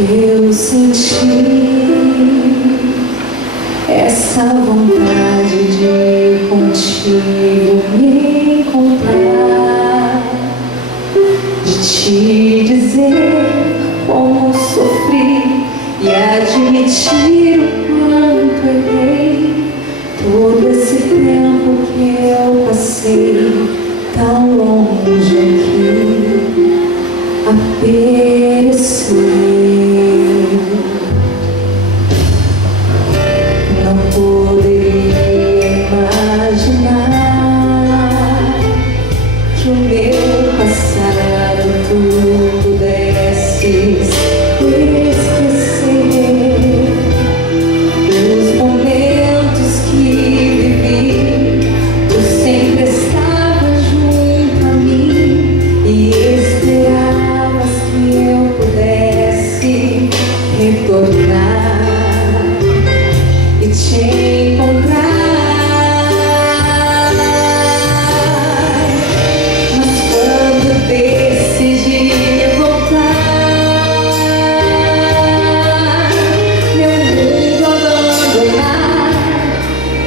Eu senti essa vontade de contigo me encontrar, de te dizer como sofri e admitir o quanto errei. Todo esse tempo que eu passei tão longe aqui a perecer. Não poderia imaginar que o meu passado tu pudesses esquecer. Os momentos que vivi, tu sempre estava junto a mim e esperavas que eu pudesse retornar e te encontrar. Mas quando decidi voltar, meu mundo abandonar,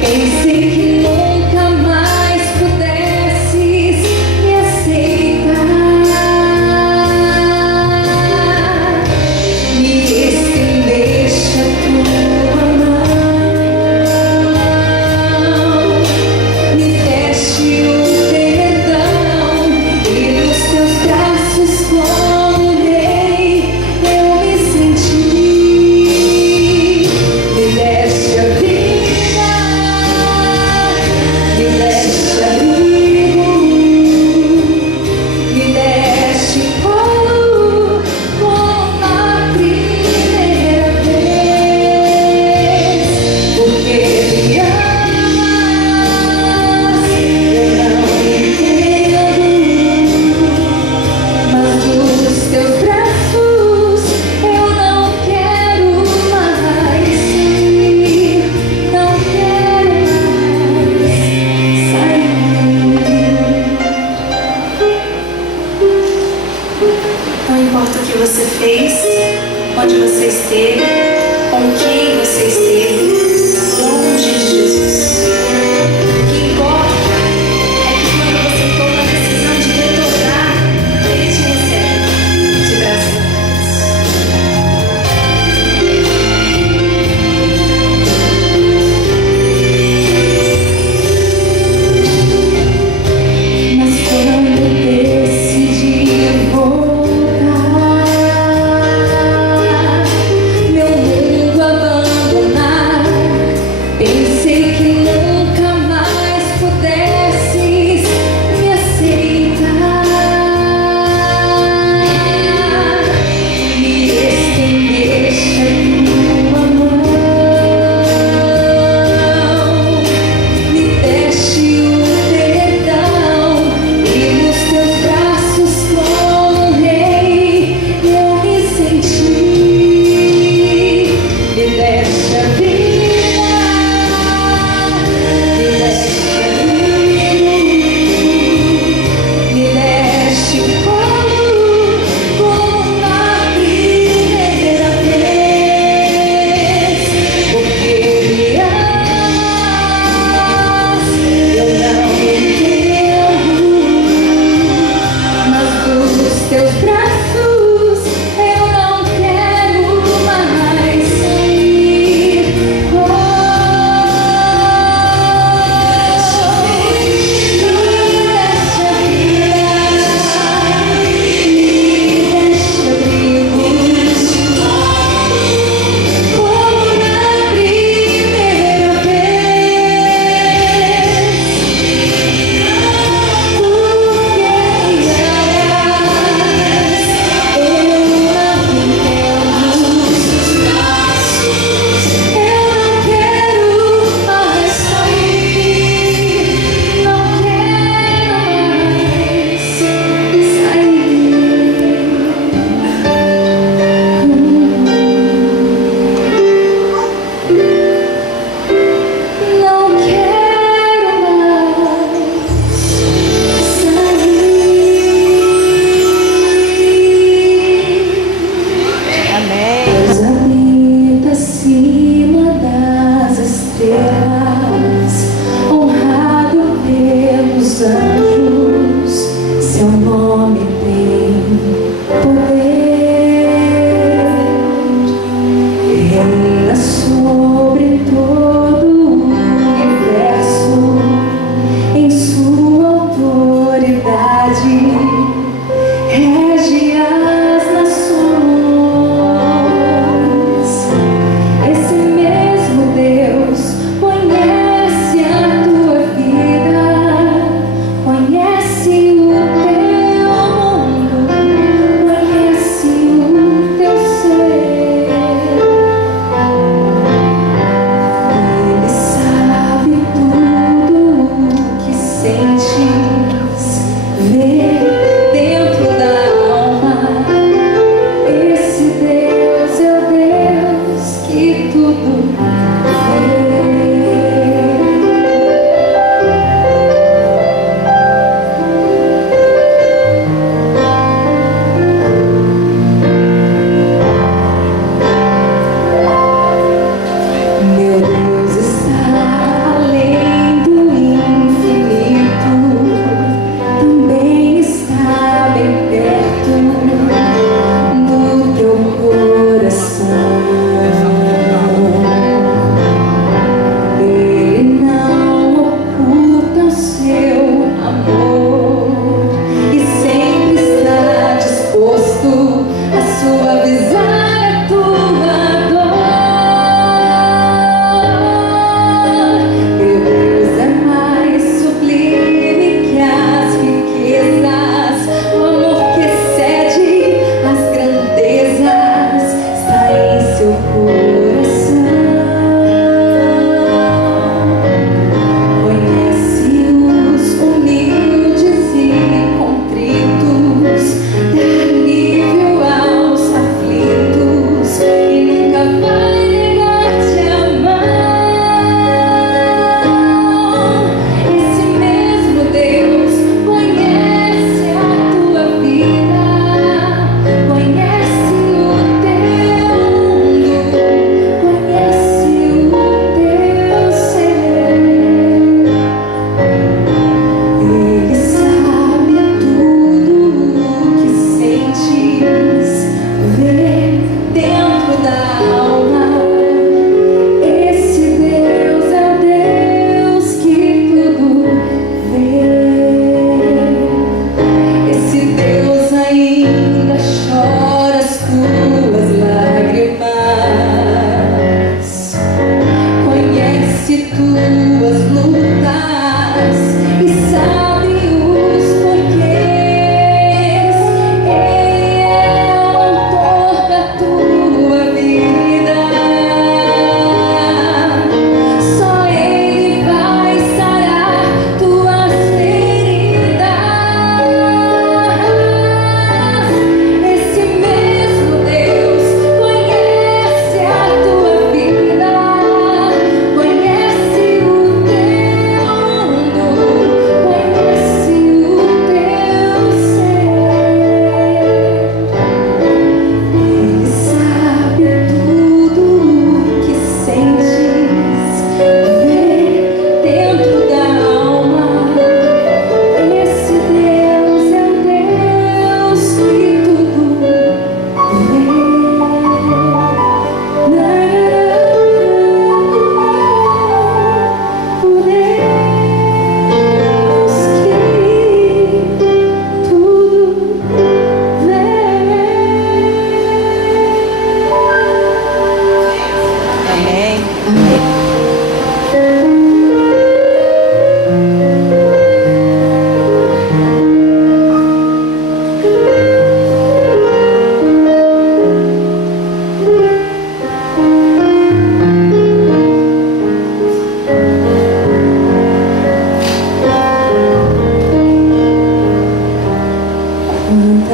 pensei que nunca mais pudesses me aceitar. Me estendeste a tua mão, me deste o perdão e nos teus braços como rei eu me senti. Me deste a vida, me deste abrigo, me deste colo como a primeira vez. Porque me amas, eu não entendo, mas nos teus braços eu não quero mais ir, não quero mais sair. Não importa o que você fez, onde você esteve, com quem você esteve, longe de Jesus. O que importa é que quando você toma a decisão de retornar, Ele te recebe de braços Mas quando decidi voltar, meu mundo abandonar,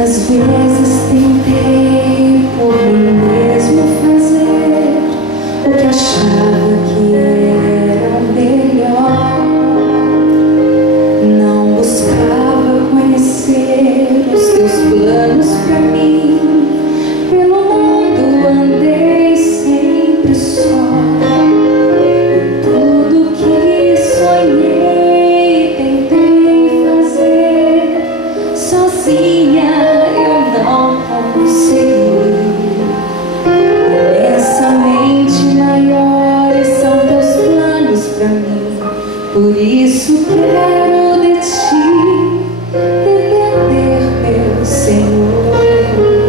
Às vezes tentei por mim mesmo fazer o que achava que era o melhor. Não buscava conhecer os teus planos pra mim. Pelo mundo andei sempre só. E tudo que sonhei tentei fazer sozinha. Imensamente maiores são teus planos pra mim. Por isso quero de ti depender, meu Senhor.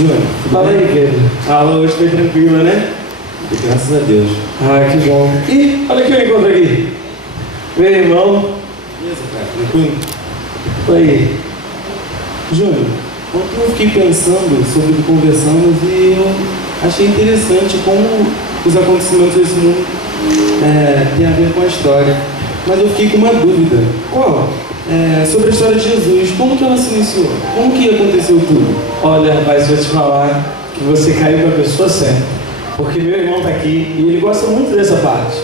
Júnior. Fala aí, Pedro. A aula hoje foi tranquila, né? E graças a Deus. Ah, que bom. Ih, olha quem eu encontro aqui. Meu irmão. Beleza, cara? Tranquilo? Aí. Júnior, ontem eu fiquei pensando sobre o que conversamos e eu achei interessante como os acontecimentos desse mundo têm a ver com a história. Mas eu fiquei com uma dúvida. Qual? Sobre a história de Jesus. Como que ela se iniciou? Como que aconteceu tudo? Olha, rapaz, vou te falar que você caiu com a pessoa certa. Porque meu irmão tá aqui e ele gosta muito dessa parte.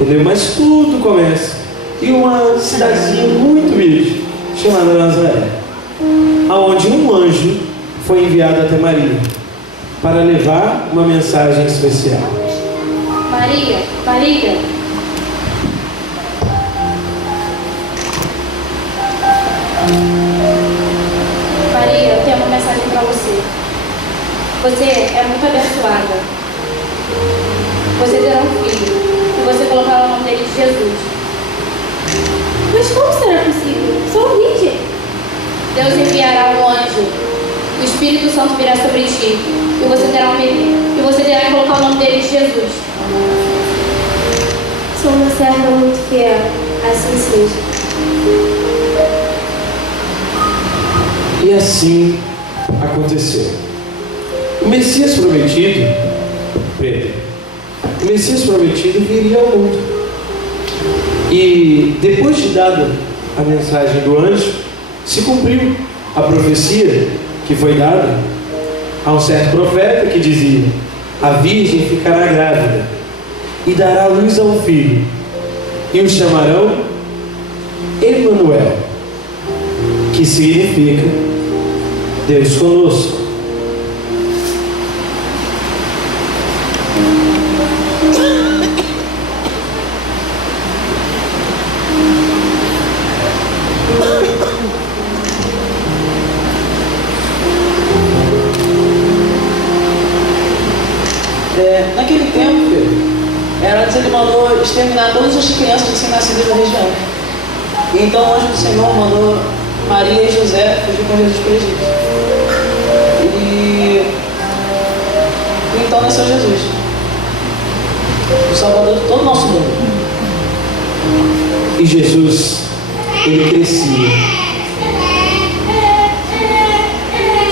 Entendeu? Mas tudo começa em uma cidadezinha muito humilde, chamada Nazaré, aonde um anjo foi enviado até Maria para levar uma mensagem especial. Maria, eu tenho uma mensagem para você. Você é muito abençoada. Você terá um filho e você colocará o nome dele de Jesus. Mas como será possível? Sou virgem. Deus enviará um anjo. O Espírito Santo virá sobre ti e você terá um menino. E você terá que colocar o nome dele de Jesus. Sou uma serva muito fiel, assim seja. E assim aconteceu. O Messias prometido, Pedro, o Messias prometido viria ao mundo. E depois de dada a mensagem do anjo, se cumpriu a profecia que foi dada a um certo profeta que dizia: a virgem ficará grávida e dará luz a um filho, e o chamarão Emanuel, que significa Deus conosco. Naquele tempo, Pedro, antes ele mandou exterminar todas as crianças recém-nascidas da região. E então o anjo do Senhor mandou Maria e José fugir com Jesus para o Egito. E então nasceu Jesus, o Salvador de todo o nosso mundo. E Jesus, ele crescia.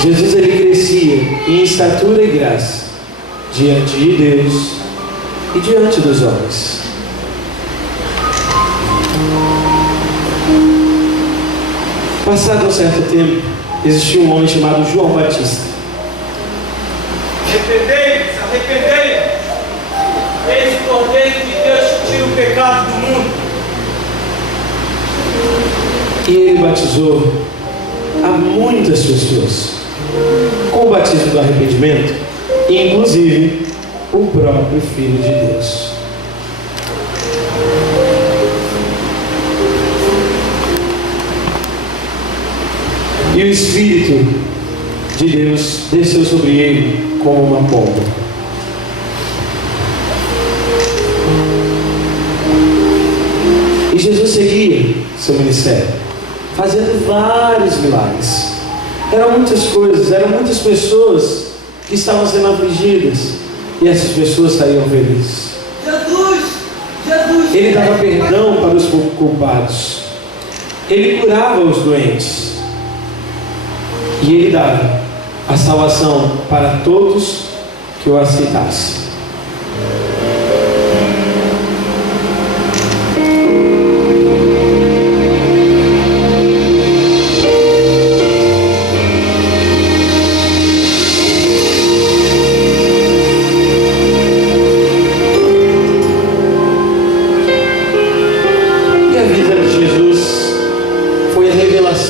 Jesus, ele crescia em estatura e graça diante de Deus e diante dos homens. Passado um certo tempo, existia um homem chamado João Batista. Arrependei-vos, arrependei-vos. Eis o Cordeiro de Deus que tira o pecado do mundo. E ele batizou a muitas pessoas com o batismo do arrependimento, inclusive o próprio Filho de Deus. E o Espírito de Deus desceu sobre ele como uma pomba. E Jesus seguia seu ministério, fazendo vários milagres. Eram muitas coisas, eram muitas pessoas que estavam sendo afligidas, e essas pessoas saíam felizes. Ele dava perdão para os culpados, ele curava os doentes, e ele dava a salvação para todos que o aceitassem.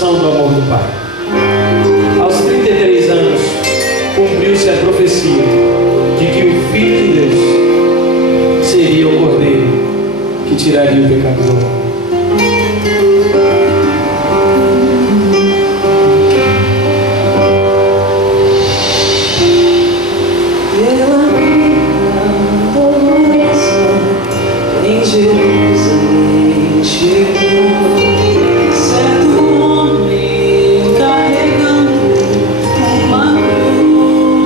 Do amor do Pai. Aos 33 anos, cumpriu-se a profecia de que o Filho de Deus seria o Cordeiro que tiraria o pecado do mundo. Em Jerusalém chegou certo homem carregando uma cruz.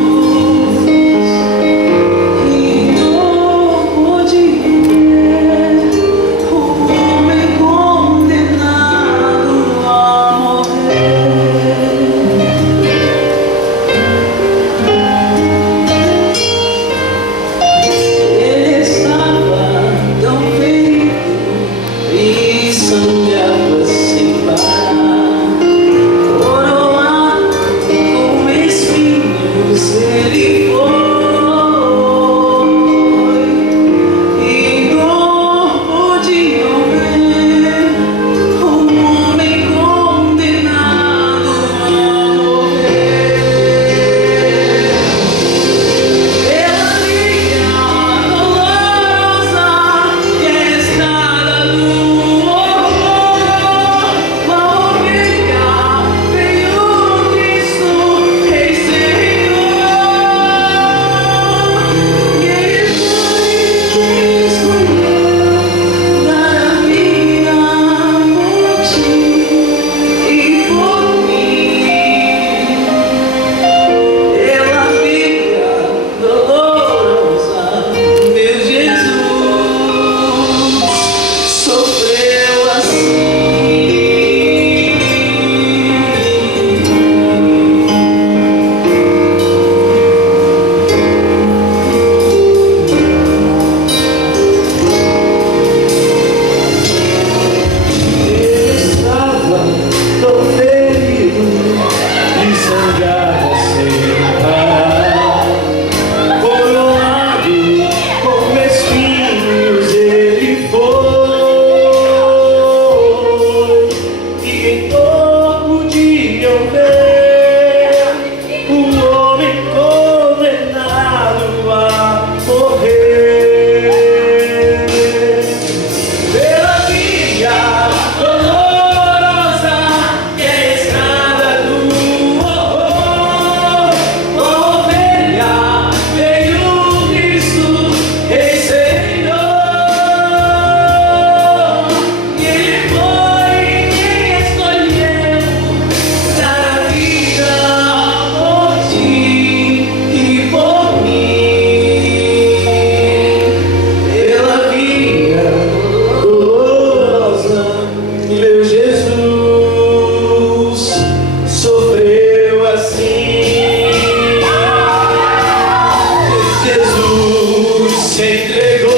se entregou,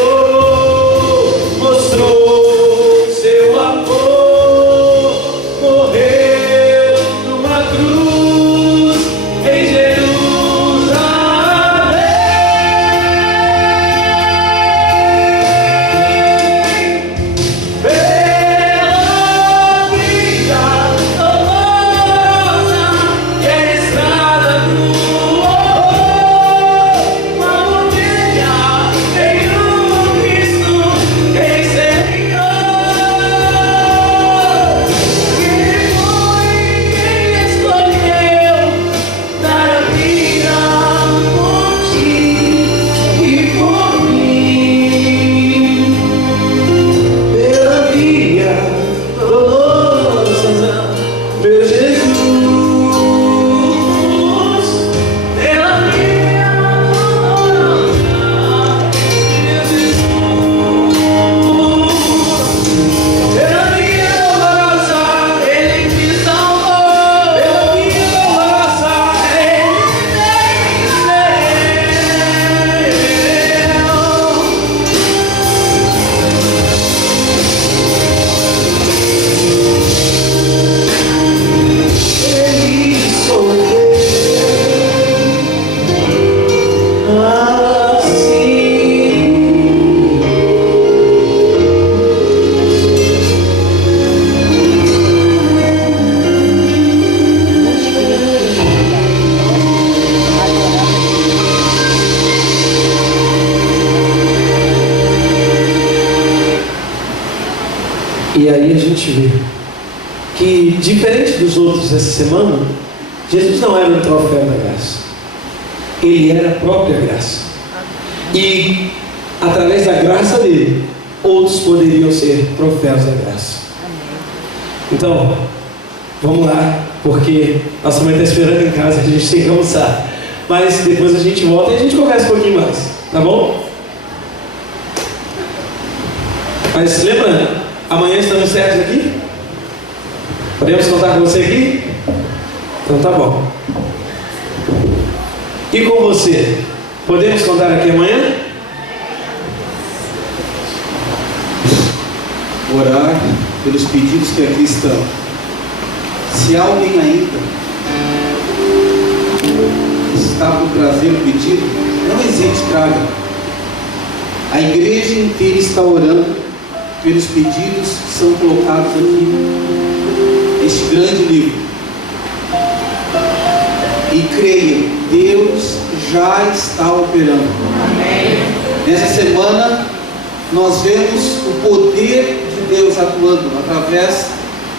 mostrou seu amor, morreu numa cruz em Jerusalém. Pela vida dolorosa que é a estrada do horror, uma montanha veio Cristo em Senhor, que foi quem escolheu dar a vida por ti e por mim. Pela via dolorosa, meu Jesus, pela via dolorosa, meu Jesus, pela via dolorosa, Ele me salvou, pela via dolorosa, Ele E aí a gente vê que, diferente dos outros essa semana, Jesus não era um troféu da graça. Ele era a própria graça. E, através da graça dele, outros poderiam ser troféus da graça. Então, vamos lá, porque nossa mãe está esperando em casa, a gente tem que almoçar. Mas depois a gente volta e a gente conversa um pouquinho mais, tá bom? Mas lembrando, amanhã estamos certos aqui? Podemos contar com você aqui? Então tá bom. E com você? Podemos contar aqui amanhã? Orar pelos pedidos que aqui estão. Se alguém ainda está por trazer um pedido, não hesite, traga. A igreja inteira está orando pelos pedidos que são colocados aqui, este grande livro. E creia, Deus já está operando. Amém. Nessa semana, nós vemos o poder de Deus atuando através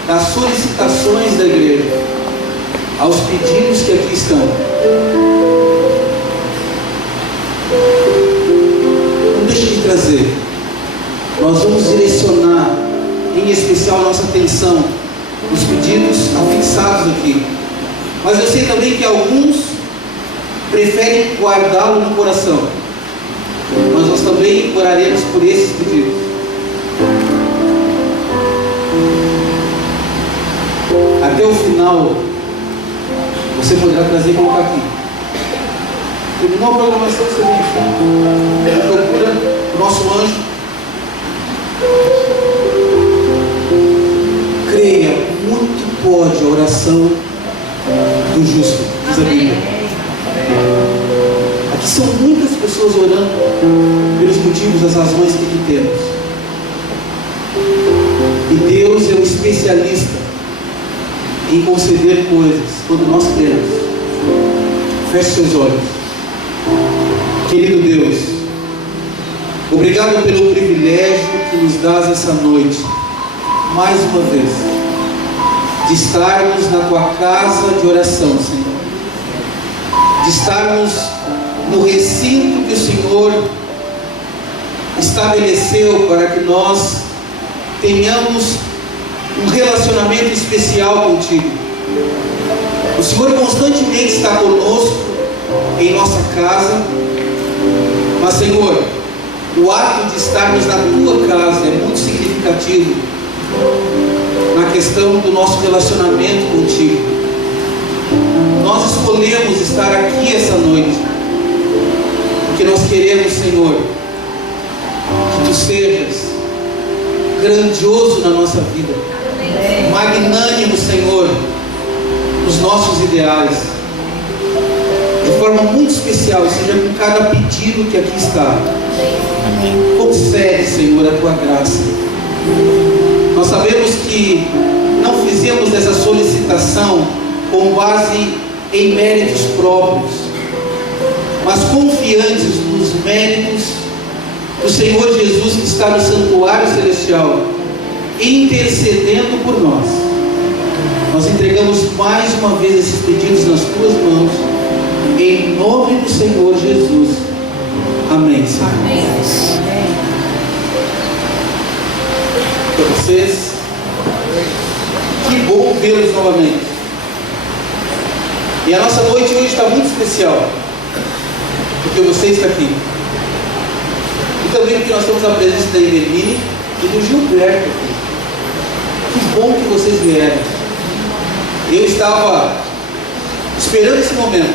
das solicitações da igreja, aos pedidos que aqui estão. Não deixe de trazer. Nós vamos direcionar, em especial, a nossa atenção nos pedidos afixados aqui. Mas eu sei também que alguns preferem guardá-lo no coração. Mas nós também oraremos por esses pedidos. Até o final, você poderá trazer e colocar aqui. Terminou a programação, você vem. Procura o nosso anjo. Creia, muito pode a oração do justo, diz a Bíblia. Aqui são muitas pessoas orando pelos motivos, as razões que aqui temos. E Deus é um especialista em conceder coisas quando nós queremos. Feche seus olhos. Querido Deus, obrigado pelo privilégio que nos dás essa noite, mais uma vez, de estarmos na tua casa de oração, Senhor, de estarmos no recinto que o Senhor estabeleceu para que nós tenhamos um relacionamento especial contigo. O Senhor constantemente está conosco em nossa casa, mas, Senhor, o ato de estarmos na tua casa é muito significativo na questão do nosso relacionamento contigo. Nós escolhemos estar aqui essa noite porque nós queremos, Senhor, Tu sejas grandioso na nossa vida, magnânimo, Senhor, nos nossos ideais, de forma muito especial, seja com cada pedido que aqui está. Concede, Senhor, a Tua graça. Nós sabemos que não fizemos dessa solicitação com base em méritos próprios, mas confiantes nos méritos do Senhor Jesus, que está no santuário celestial, intercedendo por nós. Nós entregamos mais uma vez esses pedidos nas Tuas mãos, em nome do Senhor Jesus. Amém, Senhor. Amém. Para vocês, que bom vê-los novamente. E a nossa noite hoje está muito especial, porque você está aqui. E também porque nós temos a presença da Eveline e do Gilberto aqui. Que bom que vocês vieram. Eu estava esperando esse momento,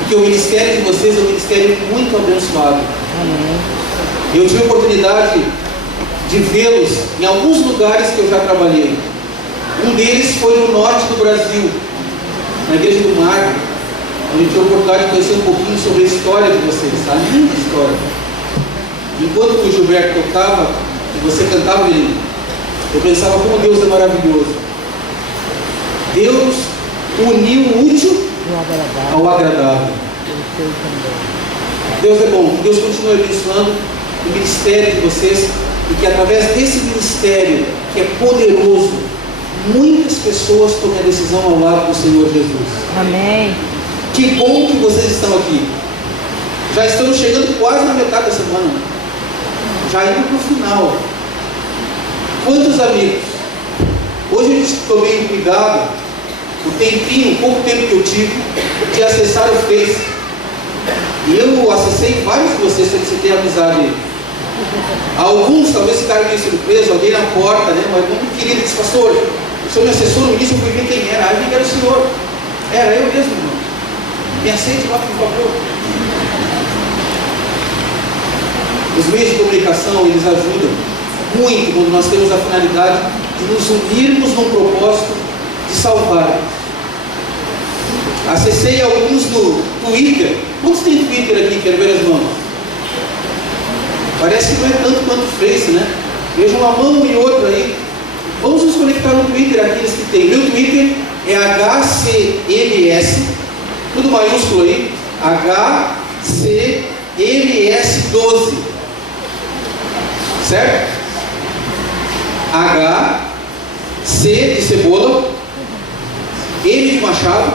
porque o ministério de vocês é um ministério muito abençoado. Eu tive a oportunidade de vê-los em alguns lugares que eu já trabalhei. Um deles foi no norte do Brasil, na igreja do Mar. A gente teve a oportunidade de conhecer um pouquinho sobre a história de vocês, a linda história. Enquanto o Gilberto tocava e você cantava, eu pensava como Deus é maravilhoso. Deus uniu o útil ao agradável. Deus é bom. Que Deus continue abençoando o ministério de vocês e que através desse ministério, que é poderoso, muitas pessoas tomem a decisão ao lado do Senhor Jesus. Amém. Que bom que vocês estão aqui. Já estamos chegando quase na metade da semana, já indo para o final. Quantos amigos? Hoje eu tomei o cuidado, o tempinho, o pouco tempo que eu tive, de acessar o Face. E eu acessei vários de vocês para que você tenha amizade. Alguns talvez ficaram meio surpresos, alguém na porta, né? Mas muito querido, disse: pastor, o senhor me acessou no início, eu fui ver quem era. Aí eu vi que era o senhor. Era eu mesmo, irmão. Me aceite lá, por favor. Os meios de comunicação, eles ajudam muito quando nós temos a finalidade de nos unirmos num propósito de salvar. Acessei alguns no Twitter. Quantos tem Twitter aqui? Quero ver as mãos. Parece que não é tanto quanto o Face, né? Vejo uma mão e outra aí. Vamos nos conectar no Twitter, aqueles que tem. Meu Twitter é HCMS, tudo maiúsculo aí, HCMS12, certo? H, C de cebola, M de machado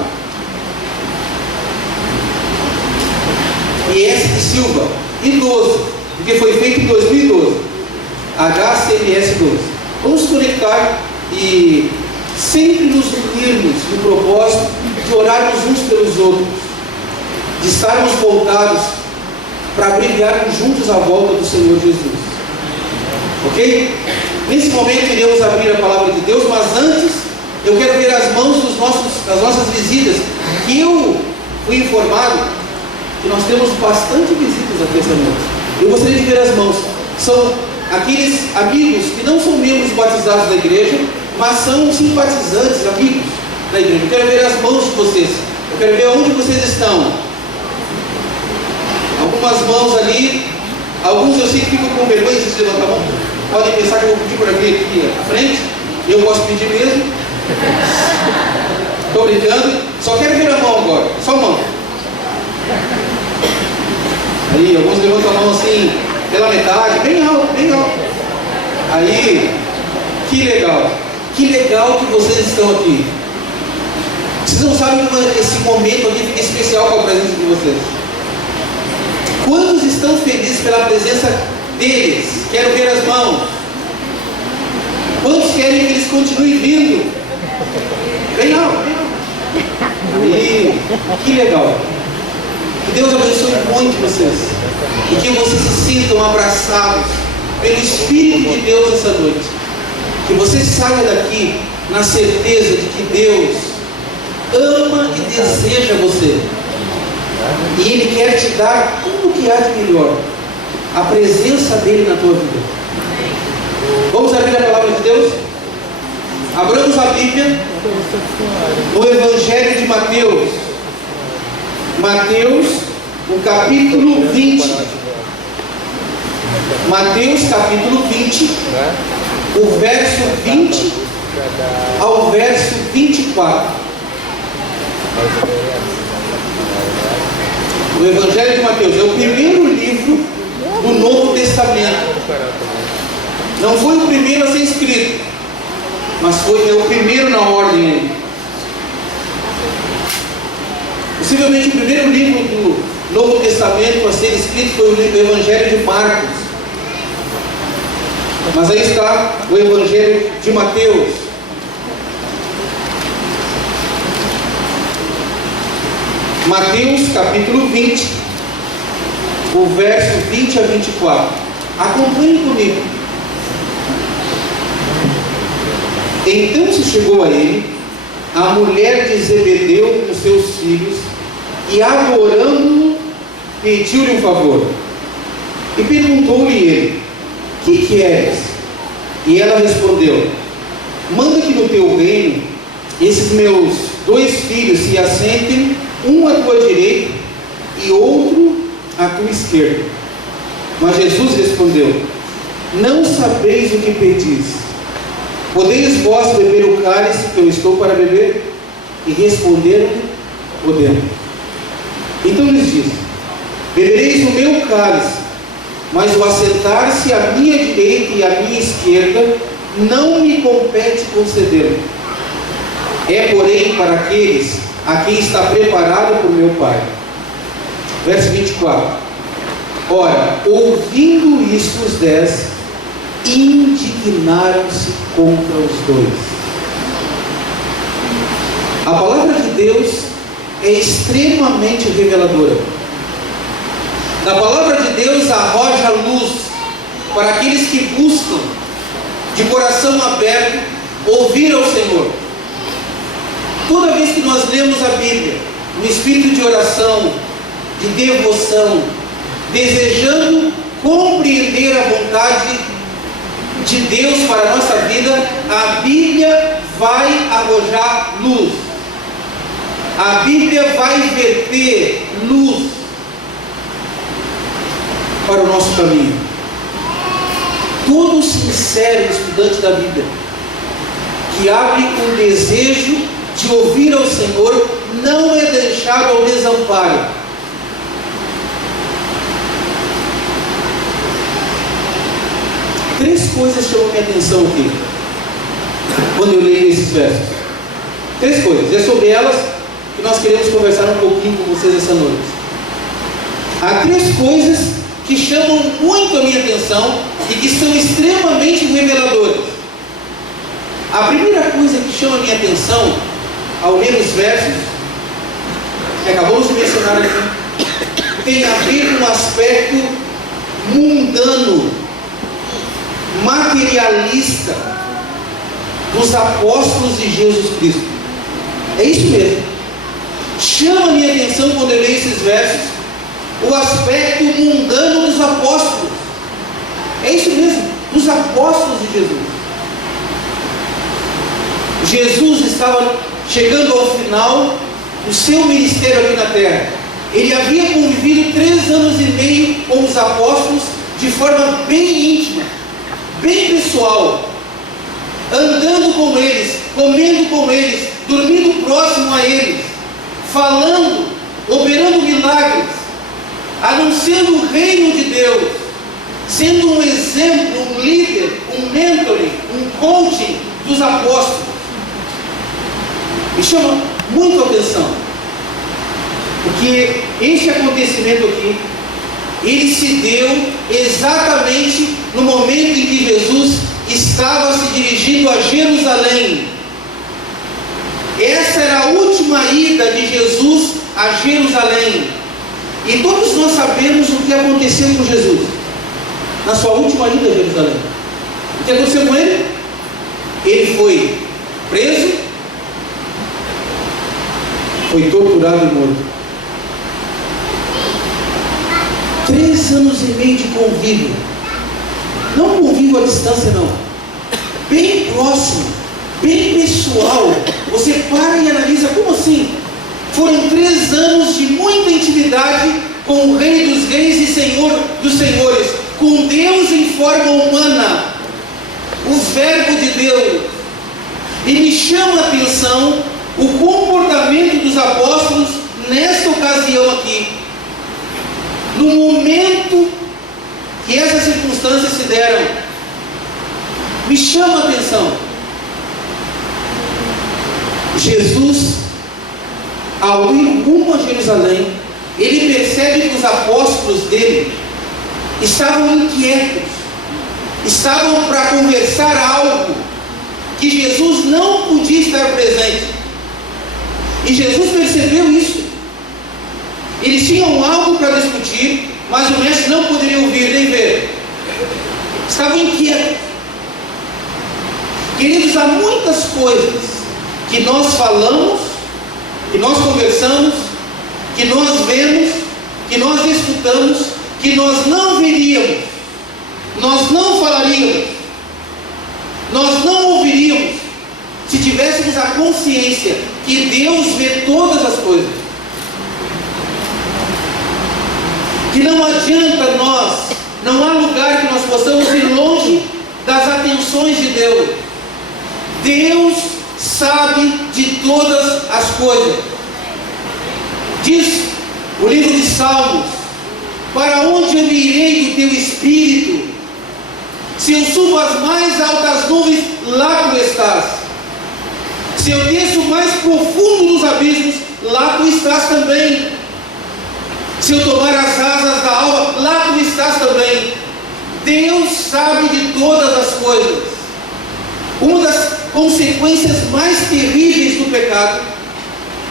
e S de Silva, e 12, porque foi feito em 2012, HCMS12. Vamos conectar e sempre nos unirmos no propósito de orarmos uns pelos outros, de estarmos voltados para brilharmos juntos à volta do Senhor Jesus. Ok? Nesse momento iremos abrir a palavra de Deus, mas antes eu quero ver as mãos das nossas visitas, que eu fui informado que nós temos bastante visitas aqui essa noite. Eu gostaria de ver as mãos. São aqueles amigos que não são membros batizados da igreja, mas são simpatizantes, amigos da igreja. Eu quero ver as mãos de vocês. Eu quero ver onde vocês estão. Algumas mãos ali. Alguns eu sei que ficam com vergonha de se levantar a mão. Podem pensar que eu vou pedir por aqui à frente. Eu posso pedir mesmo. Estou brincando. Só quero ver a mão agora. Só a mão. Aí, alguns levantam a mão assim, pela metade, bem alto, bem alto. Aí, que legal. Que legal que vocês estão aqui. Vocês não sabem como esse momento aqui fica especial com a presença de vocês. Quantos estão felizes pela presença deles? Quero ver as mãos. Quantos querem que eles continuem vindo? Bem alto, bem alto. Aí, que legal. Que Deus abençoe muito vocês. E que vocês se sintam abraçados pelo Espírito de Deus essa noite. Que você saia daqui na certeza de que Deus ama e deseja você. E Ele quer te dar tudo o que há de melhor. a presença dele na tua vida. Vamos abrir a palavra de Deus? Abramos a Bíblia no Evangelho de Mateus. Mateus, o capítulo 20. Mateus, capítulo 20, o verso 20 ao verso 24. O Evangelho de Mateus é o primeiro livro do Novo Testamento. Não foi o primeiro a ser escrito, mas é o primeiro na ordem. Possivelmente o primeiro livro do Novo Testamento a ser escrito foi o Evangelho de Marcos. Mas aí está o Evangelho de Mateus. Mateus capítulo 20, o verso 20 a 24. Acompanhe comigo. Então se chegou a ele a mulher de Zebedeu com seus filhos, e adorando-o, pediu-lhe um favor. E perguntou-lhe ele: que queres? E ela respondeu: manda que no teu reino esses meus 2 filhos se assentem, um à tua direita e outro à tua esquerda. Mas Jesus respondeu: não sabeis o que pedis. Podeis vós beber o cálice que eu estou para beber? E responderam-lhe: podemos. Então lhes disse: bebereis o meu cálice, mas o assentar-se à minha direita e à minha esquerda não me compete concedê-lo. É, porém, para aqueles a quem está preparado por meu Pai. Verso 24. Ora, ouvindo isto, os 10 indignaram-se contra os 2. A palavra de Deus é extremamente reveladora. A palavra de Deus arroja luz para aqueles que buscam, de coração aberto, ouvir ao Senhor. Toda vez que nós lemos a Bíblia, no espírito de oração, de devoção, desejando compreender a vontade de Deus para a nossa vida, a Bíblia vai arrojar luz. A Bíblia vai verter luz para o nosso caminho. Todo sincero estudante da Bíblia que abre um desejo de ouvir ao Senhor não é deixado ao desamparo. Três coisas chamam minha atenção aqui quando eu leio esses versos. 3 coisas. É sobre elas que nós queremos conversar um pouquinho com vocês essa noite. Há 3 coisas que chamam muito a minha atenção e que são extremamente reveladoras. A primeira coisa que chama a minha atenção ao ler os versos, que acabamos de mencionar aqui, tem a ver com um aspecto mundano, materialista dos apóstolos de Jesus Cristo. É isso mesmo. Chama a minha atenção quando eu leio esses versos o aspecto mundano dos apóstolos. É isso mesmo, dos apóstolos de Jesus. Jesus estava chegando ao final do seu ministério aqui na terra. Ele havia convivido 3 anos e meio com os apóstolos de forma bem íntima, bem pessoal, andando com eles, comendo com eles, dormindo próximo a eles, falando, operando milagres, anunciando o reino de Deus, sendo um exemplo, um líder, um mentoring, um coaching dos apóstolos. Me chama muito a atenção, porque este acontecimento aqui, ele se deu exatamente no momento em que Jesus estava se dirigindo a Jerusalém. Essa era a última ida de Jesus a Jerusalém. E todos nós sabemos o que aconteceu com Jesus na sua última ida a Jerusalém. O que aconteceu com ele? Ele foi preso, foi torturado e morto. 3 anos e meio de convívio. Não convívio à distância, não. Bem próximo, bem pessoal. Você para e analisa, como assim? Foram 3 anos de muita intimidade com o Rei dos Reis e Senhor dos Senhores, com Deus em forma humana, o Verbo de Deus. E me chama a atenção o comportamento dos apóstolos nesta ocasião aqui, no momento que essas circunstâncias se deram. Me chama a atenção. Jesus, ao ir rumo a Jerusalém, ele percebe que os apóstolos dele estavam inquietos, estavam para conversar algo que Jesus não podia estar presente. E Jesus percebeu isso. Eles tinham algo para discutir, mas o mestre não poderia ouvir nem ver. Estavam inquietos. Queridos, há muitas coisas que nós falamos, que nós conversamos, que nós vemos, que nós escutamos, que nós não veríamos, nós não falaríamos, nós não ouviríamos, se tivéssemos a consciência que Deus vê todas as coisas. Que não adianta nós, não há lugar que nós possamos ir longe das atenções de Deus. Deus sabe de todas as coisas. Diz o livro de Salmos: para onde eu irei do teu espírito? Se eu subo às mais altas nuvens, lá tu estás. Se eu desço o mais profundo dos abismos, lá tu estás também. Se eu tomar as asas da alva, lá tu estás também. Deus sabe de todas as coisas. Uma das consequências mais terríveis do pecado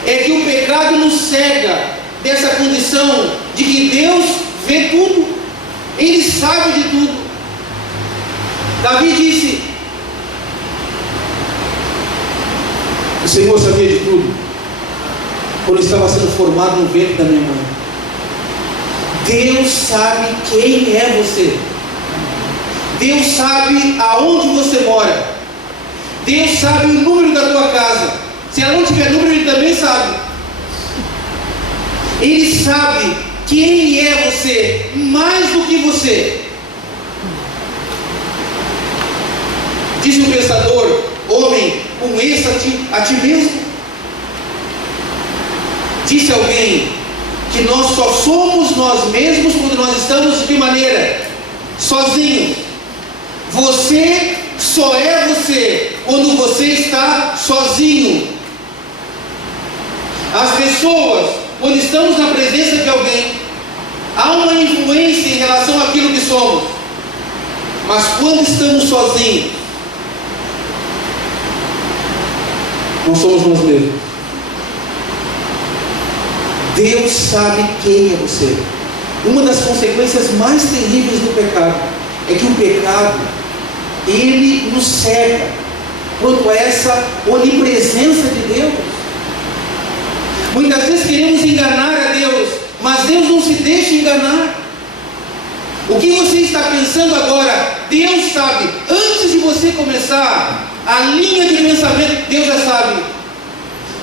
é que o pecado nos cega dessa condição de que Deus vê tudo, Ele sabe de tudo. Davi disse: o Senhor sabia de tudo quando eu estava sendo formado no ventre da minha mãe. Deus sabe quem é você. Deus sabe aonde você mora. Deus sabe o número da tua casa. Se ela não tiver número, Ele também sabe. Ele sabe quem é você, mais do que você. Diz o pensador: homem, conheça-te a ti mesmo. Disse alguém que nós só somos nós mesmos quando nós estamos de que maneira? Sozinhos. Você só é você quando você está sozinho. As pessoas, quando estamos na presença de alguém, há uma influência em relação àquilo que somos. Mas quando estamos sozinhos, Não somos nós mesmos. Deus sabe quem é você. Uma das consequências mais terríveis do pecado é que o pecado, ele nos cega quanto a essa onipresença de Deus. Muitas vezes queremos enganar a Deus, mas Deus não se deixa enganar. O que você está pensando agora, Deus sabe. Antes de você começar a linha de pensamento, Deus já sabe.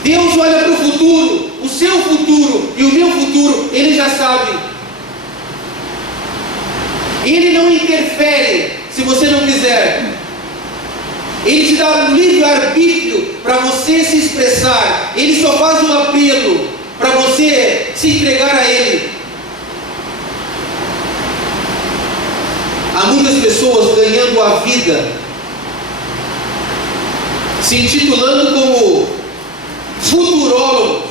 Deus olha para o futuro, o seu futuro e o meu futuro, Ele já sabe. Ele não interfere se você não quiser. Ele te dá um livre-arbítrio para você se expressar. Ele só faz um apelo para você se entregar a Ele. Há muitas pessoas ganhando a vida, se intitulando como futurólogos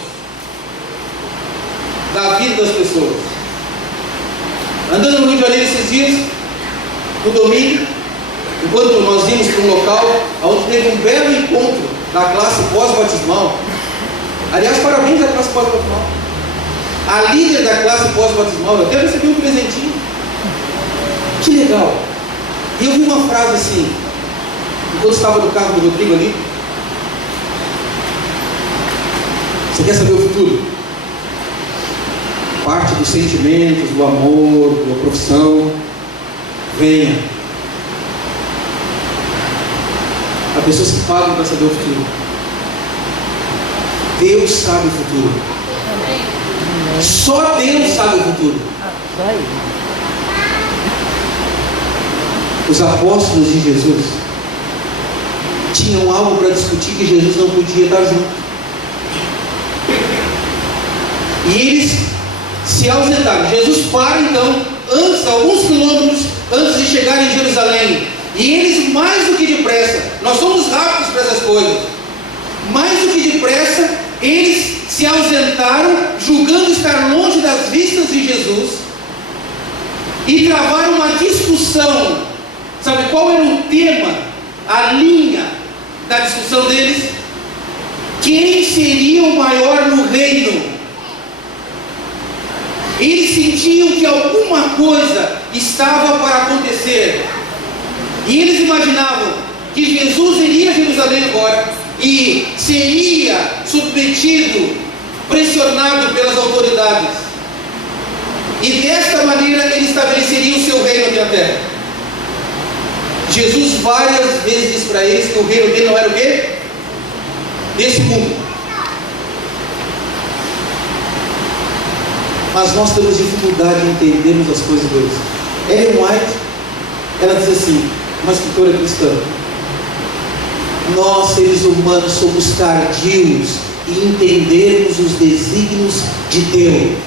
da vida das pessoas. Andando no Rio de Janeiro esses dias, no domingo, enquanto nós íamos para um local onde teve um belo encontro da classe pós-batismal. Aliás, parabéns à classe pós-batismal. A líder da classe pós-batismal, eu até recebi um presentinho. Que legal. E eu vi uma frase assim, enquanto estava no carro do Rodrigo ali. Você quer saber o futuro? parte dos sentimentos, do amor, da profissão, venha. Há pessoas que pagam para saber o futuro. Deus sabe o futuro. Só Deus sabe o futuro. Os apóstolos de Jesus tinham algo para discutir que Jesus não podia dar junto. E eles se ausentaram. Jesus para então, alguns quilômetros antes de chegar em Jerusalém. E eles, mais do que depressa, nós somos rápidos para essas coisas, mais do que depressa, eles se ausentaram, julgando estar longe das vistas de Jesus, e travaram uma discussão. Sabe qual era o tema, a linha da discussão deles? Quem seria o maior no reino? Eles sentiam que alguma coisa estava para acontecer. E eles imaginavam que Jesus iria a Jerusalém agora e seria submetido, pressionado pelas autoridades. E desta maneira ele estabeleceria o seu reino aqui na terra. Jesus várias vezes disse para eles que o reino dele não era o quê? Desse mundo. Mas nós temos dificuldade em entendermos as coisas de Deus. Ellen White, ela diz assim, uma escritora cristã: nós, seres humanos, somos tardios em entendermos os desígnios de Deus.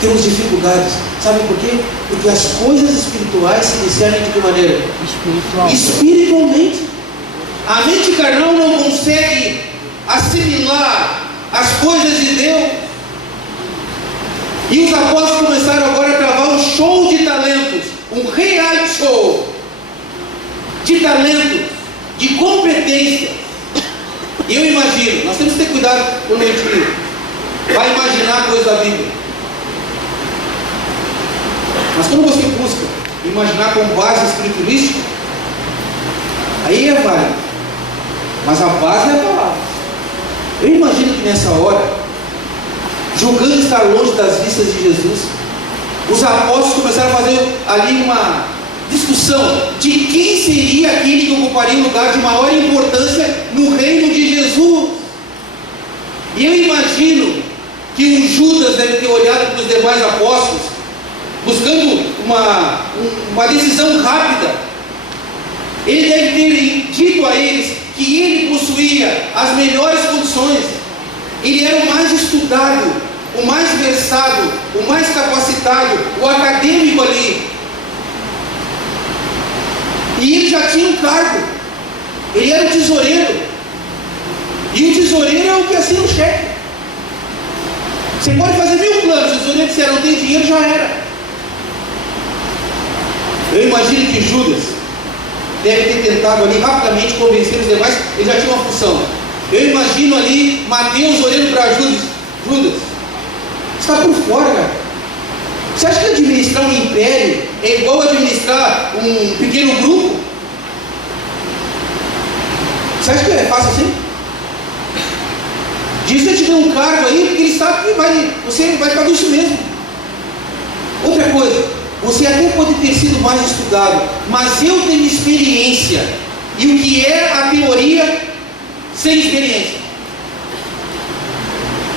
Temos dificuldades. Sabe por quê? Porque as coisas espirituais se discernem de que maneira? Espiritualmente. A mente carnal não consegue assimilar as coisas de Deus. E os apóstolos começaram agora a gravar um show de talentos, um reality show de talentos, de competência. E eu imagino, nós temos que ter cuidado quando a gente vai imaginar coisas da Bíblia. Mas quando você busca imaginar com base espiritualística, aí é válido. Mas a base é a palavra. Eu imagino que nessa hora, julgando estar longe das vistas de Jesus, os apóstolos começaram a fazer ali uma discussão de quem seria aquele que ocuparia o lugar de maior importância no reino de Jesus. E eu imagino que um Judas deve ter olhado para os demais apóstolos, buscando uma decisão rápida. Ele deve ter dito a eles que ele possuía as melhores condições. Ele era o mais estudado, o mais versado, o mais capacitado, o acadêmico ali. E ele já tinha um cargo. Ele era o tesoureiro. E o tesoureiro é o que assina o cheque. Você pode fazer 1000 planos, o tesoureiro disser não tem dinheiro, já era. Eu imagino que Judas deve ter tentado ali rapidamente convencer os demais, ele já tinha uma função. Eu imagino ali Mateus olhando para Judas: Judas, você está por fora, cara. Você acha que administrar um império é igual administrar um pequeno grupo? Você acha que é fácil assim? Diz que ele te deu um cargo aí, porque ele sabe que você vai ficar isso mesmo. Outra coisa, você até pode ter sido mais estudado, mas eu tenho experiência. E o que é a teoria sem experiência?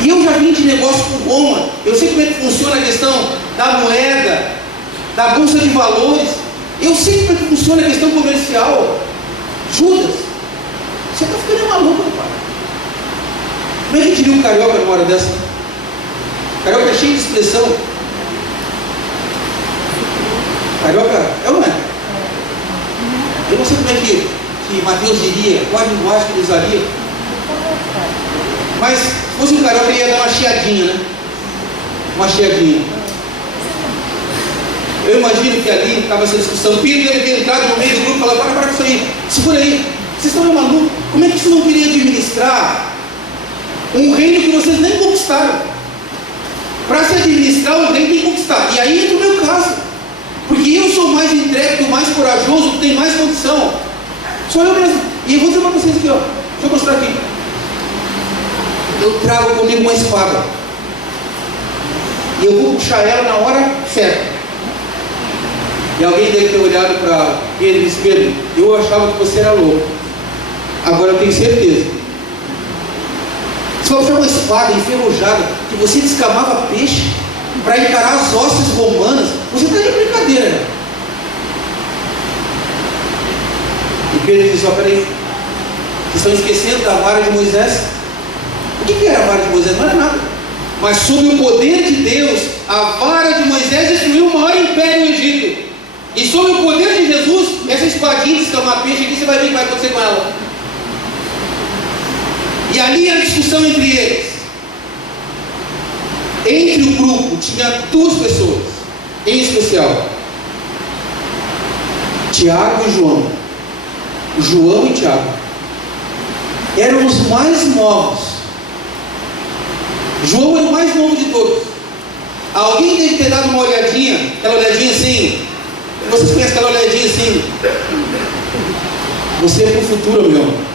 E eu já vim de negócio com Roma, eu sei como é que funciona a questão da moeda, da bolsa de valores, eu sei como é que funciona a questão comercial. Judas, você está ficando maluco, pai. Como é que diria um carioca numa hora dessa? Carioca é cheio de expressão. Carioca é ou não é? Eu não sei como é que Mateus diria, qual a linguagem que ele usaria. Mas se fosse um carioca, ele ia dar uma chiadinha, né? Uma chiadinha. Eu imagino que ali estava essa discussão. Pedro deve ter entrado no meio do grupo e falado: para com isso aí, segura aí, vocês estão malucos? Como é que vocês vão querer administrar um reino que vocês nem conquistaram? Para se administrar um reino tem que conquistar. E aí entra o meu caso, porque eu sou mais intrépido, mais corajoso, tenho mais condição. Sou eu mesmo. E eu vou dizer para vocês aqui, ó. Deixa eu mostrar aqui. Eu trago comigo uma espada. e eu vou puxar ela na hora certa. E alguém deve ter olhado para Pedro e disse: Pedro, eu achava que você era louco, agora eu tenho certeza. Você vai puxar uma espada enferrujada que você descamava peixe para encarar as hostes romanas? Você está de brincadeira, né? E Pedro disse: ó, peraí, vocês estão esquecendo da vara de Moisés? O que era a vara de Moisés? Não era nada. Mas sob o poder de Deus, a vara de Moisés destruiu o maior império do Egito. E sob o poder de Jesus, essa espadinha de escamar peixe aqui, você vai ver o que vai acontecer com ela. E ali a discussão entre eles. Entre o grupo tinha duas pessoas, em especial: Tiago e João. João e Tiago eram os mais novos. João era o mais novo de todos. Alguém deve ter dado uma olhadinha, aquela olhadinha assim. Vocês conhecem aquela olhadinha assim? Você é pro futuro, meu irmão.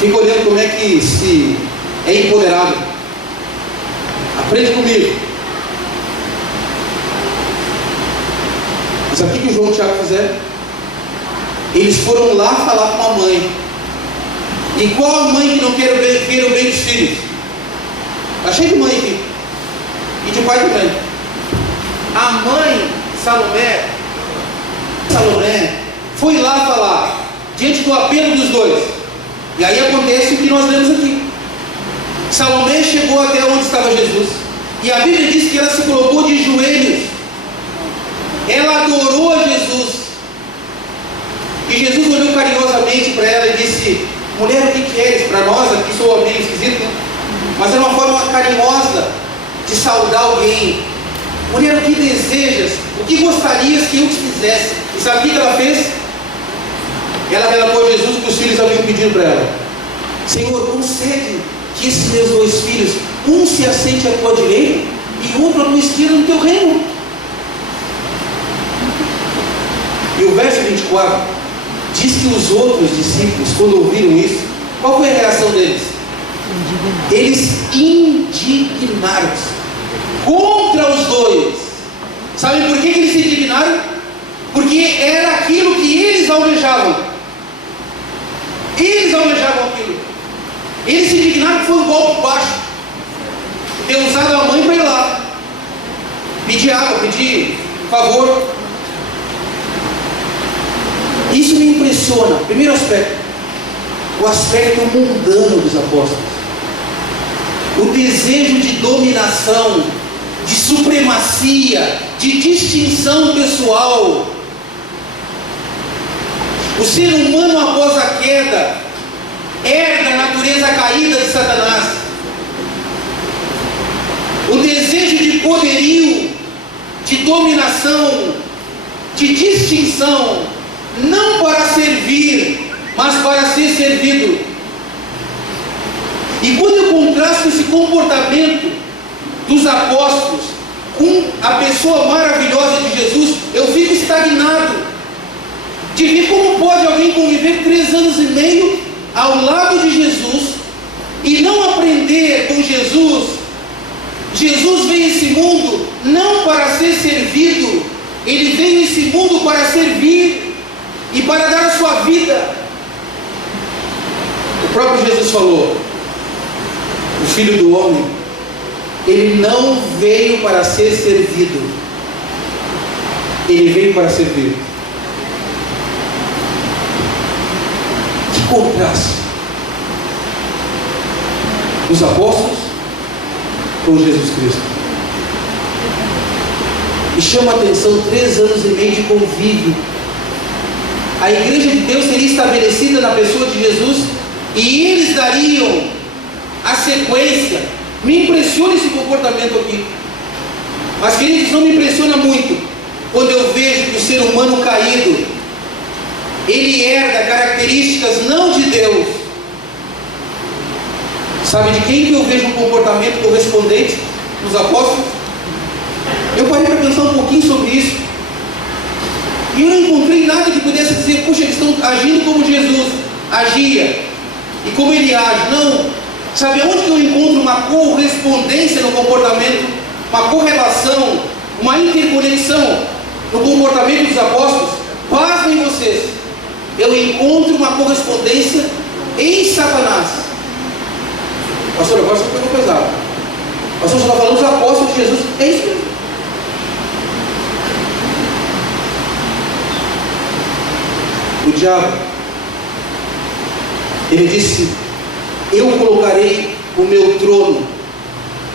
Fica olhando como é que se é empoderado. Aprende comigo. Sabe o que o João e o Tiago fizeram? Eles foram lá falar com a mãe. E qual a mãe que não quer o bem dos filhos? Está cheio de mãe aqui. E de pai também. A mãe, Salomé, foi lá falar, diante do apelo dos dois. E aí acontece o que nós lemos aqui. Salomé chegou até onde estava Jesus. E a Bíblia diz que ela se colocou de joelhos. Ela adorou a Jesus. E Jesus olhou carinhosamente para ela e disse: mulher, o que queres? Para nós aqui sou meio esquisito, né? Mas era uma forma carinhosa de saudar alguém. Mulher, o que desejas? O que gostarias que eu te fizesse? E sabe o que ela fez? Ela relatou a Jesus o que os filhos haviam pedido para ela: Senhor, concede que esses meus dois filhos, um se assente à tua direita e outro à tua esquerda no teu reino. E o verso 24 diz que os outros discípulos, quando ouviram isso, qual foi a reação deles? Eles indignaram-se contra os dois. Sabem por que eles se indignaram? Porque era aquilo que eles almejavam. Eles almejavam aquilo. Eles se indignaram que foi um golpe baixo. Ter usado a mãe para ir lá pedir água, pedir favor. Isso me impressiona. Primeiro aspecto, o aspecto mundano dos apóstolos. O desejo de dominação, de supremacia, de distinção pessoal. O ser humano, após a queda, herda a natureza caída de Satanás. O desejo de poderio, de dominação, de distinção, não para servir, mas para ser servido. E quando eu contrasto esse comportamento dos apóstolos com a pessoa maravilhosa de Jesus, eu fico estagnado de ver como pode alguém conviver 3 anos e meio ao lado de Jesus e não aprender com Jesus. Jesus veio a esse mundo não para ser servido, ele veio a esse mundo para servir e para dar a sua vida. O próprio Jesus falou: o Filho do Homem, ele não veio para ser servido, ele veio para servir. Que contraste os apóstolos com Jesus Cristo. E chama a atenção 3 anos e meio de convívio. A igreja de Deus seria estabelecida na pessoa de Jesus e eles dariam a sequência. Me impressiona esse comportamento aqui. Mas, queridos, não me impressiona muito quando eu vejo que o ser humano caído, ele herda características não de Deus. Sabe de quem que eu vejo um comportamento correspondente nos apóstolos? Eu parei para pensar um pouquinho sobre isso e eu não encontrei nada que pudesse dizer: puxa, eles estão agindo como Jesus agia e como ele age. Não. Sabe aonde que eu encontro uma correspondência no comportamento uma correlação, uma interconexão no comportamento dos apóstolos, pasmem vocês, eu encontro uma correspondência em Satanás. Pastor, agora você pegou pesado. Pastor, você está falando dos apóstolos de Jesus. É isso mesmo. O diabo, ele disse: eu colocarei o meu trono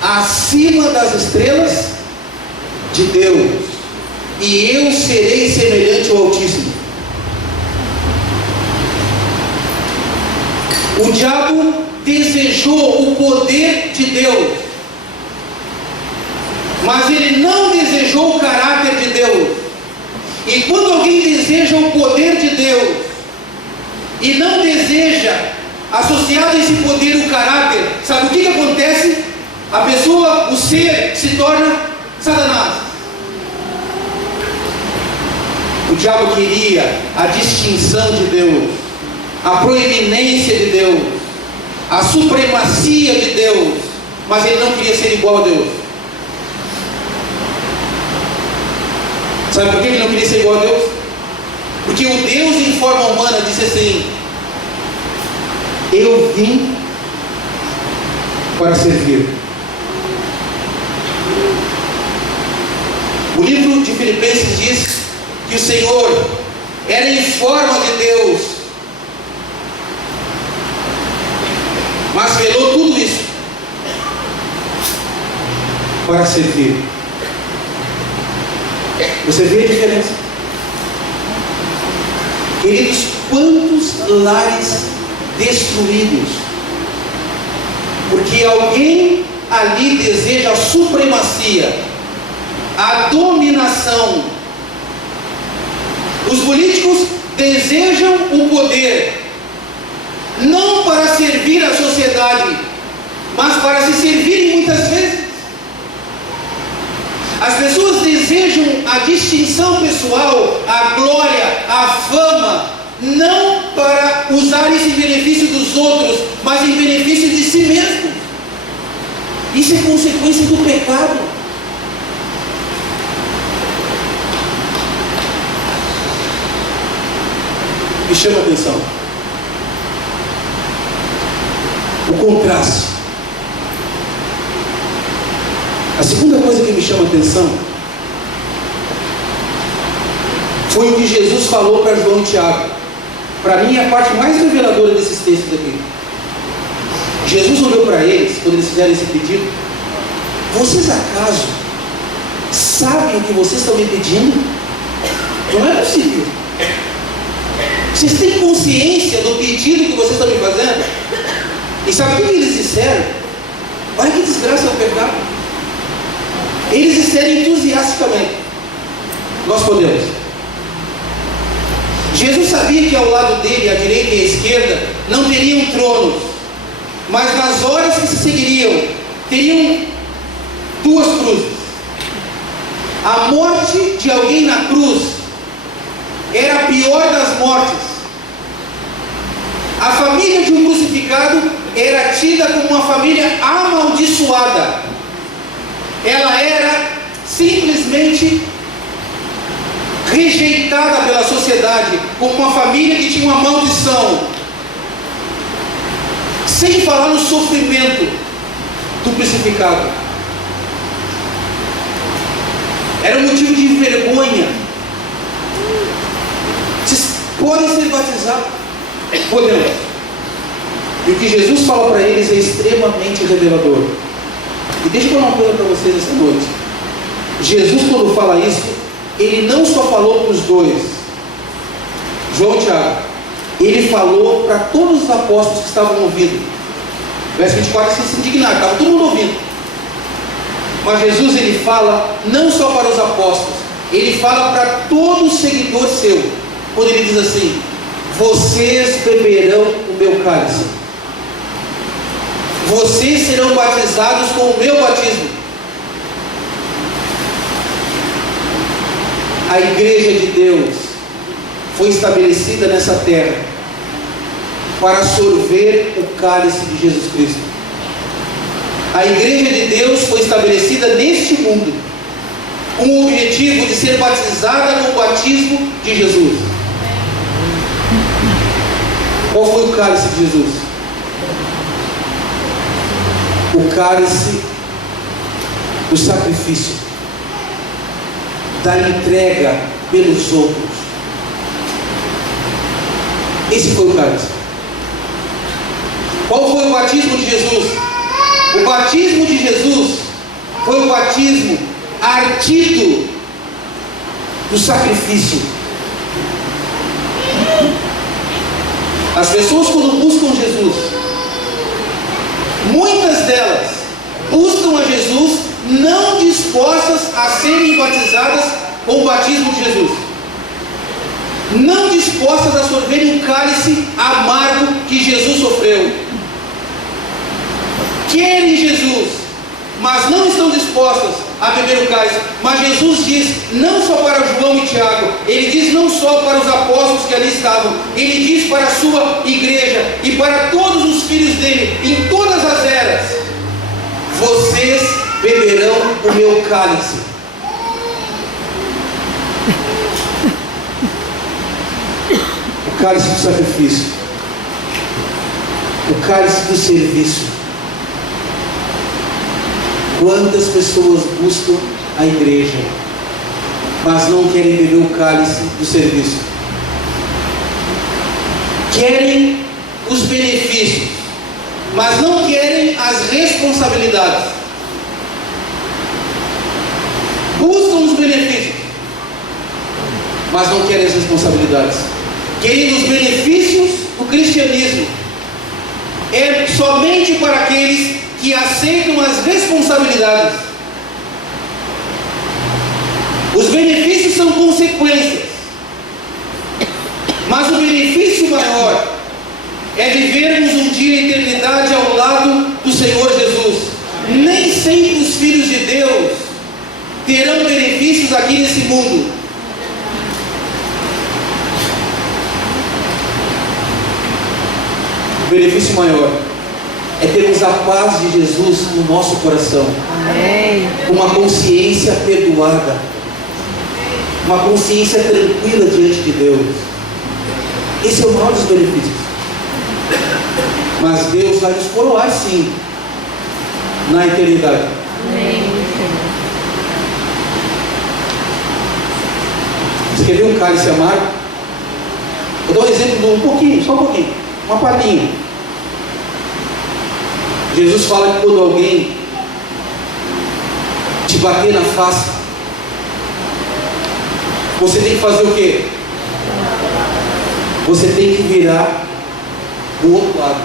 acima das estrelas de Deus, e eu serei semelhante ao Altíssimo. O diabo desejou o poder de Deus, mas ele não desejou o caráter de Deus. E quando alguém deseja o poder de Deus e não deseja, associado a esse poder, o caráter, sabe o que acontece? A pessoa, o ser, se torna Satanás. O diabo queria a distinção de Deus, a proeminência de Deus, a supremacia de Deus, mas ele não queria ser igual a Deus. Sabe por que ele não queria ser igual a Deus? Porque o Deus em forma humana disse assim: eu vim para servir. O livro de Filipenses diz que o Senhor era em forma de Deus, mas velou tudo isso para servir. Você vê a diferença? Queridos, quantos lares destruídos porque alguém ali deseja a supremacia, a dominação. Os políticos desejam o poder, não para servir a sociedade, mas para se servirem muitas vezes. As pessoas desejam a distinção pessoal, a glória, a fama, não para usar isso em benefício dos outros, mas em benefício de si mesmo. Isso é consequência do pecado. Me chama a atenção o contraste. A segunda coisa que me chama a atenção foi o que Jesus falou para João e Tiago. Para mim é a parte mais reveladora desses textos aqui. Jesus olhou para eles, quando eles fizeram esse pedido: vocês acaso sabem o que vocês estão me pedindo? Não é possível. Vocês têm consciência do pedido que vocês estão me fazendo? E sabe o que eles disseram? Olha que desgraça é o pecado. Eles disseram entusiasticamente: nós podemos. Jesus sabia que ao lado dele, à direita e à esquerda, não teriam tronos, mas nas horas que se seguiriam, teriam duas cruzes. A morte de alguém na cruz era a pior das mortes. A família de um crucificado era tida como uma família amaldiçoada. Ela era simplesmente rejeitada pela sociedade como uma família que tinha uma maldição. Sem falar no sofrimento do crucificado. Era um motivo de vergonha. Vocês podem ser batizados? Podemos. E o que Jesus fala para eles é extremamente revelador. E deixa eu falar uma coisa para vocês essa noite. Jesus, quando fala isso, ele não só falou para os dois, João e Tiago, ele falou para todos os apóstolos que estavam ouvindo. Verso 24, eles se indignaram, estava todo mundo ouvindo. Mas Jesus, ele fala não só para os apóstolos, ele fala para todo seguidor seu, quando ele diz assim: vocês beberão o meu cálice, vocês serão batizados com o meu batismo. A igreja de Deus foi estabelecida nessa terra para sorver o cálice de Jesus Cristo. A igreja de Deus foi estabelecida neste mundo, com o objetivo de ser batizada no batismo de Jesus. Qual foi o cálice de Jesus? O cálice do sacrifício, da entrega pelos outros. Esse foi o cálice. Qual foi o batismo de Jesus? O batismo de Jesus foi o batismo ardido do sacrifício. As pessoas, quando buscam Jesus, muitas delas buscam a Jesus não dispostas a serem batizadas com o batismo de Jesus, não dispostas a sorverem o cálice amargo que Jesus sofreu. Querem Jesus, mas não estão dispostas a beber o cálice. Mas Jesus diz, não só para João e Tiago, ele diz não só para os apóstolos que ali estavam, ele diz para a sua igreja e para todos os filhos dele, em todas as eras: vocês beberão o meu cálice. O cálice do sacrifício, o cálice do serviço. Quantas pessoas buscam a igreja, mas não querem beber o cálice do serviço? Querem os benefícios, mas não querem as responsabilidades. Buscam os benefícios, mas não querem as responsabilidades. Querem os benefícios do cristianismo é somente para aqueles que aceitam as responsabilidades. Os benefícios são consequências, mas o benefício maior é vivermos um dia a eternidade ao lado do Senhor Jesus. Nem sempre os filhos de Deus terão benefícios aqui nesse mundo. O benefício maior é termos a paz de Jesus no nosso coração. Amém. Uma consciência perdoada, uma consciência tranquila diante de Deus. Esse é o maior dos benefícios. Mas Deus vai nos coroar sim na eternidade. Amém. Você quer ver um cálice amargo? Vou dar um exemplo de um pouquinho, só um pouquinho, uma palhinha. Jesus fala que quando alguém te bater na face, você tem que fazer o quê? Você tem que virar do outro lado.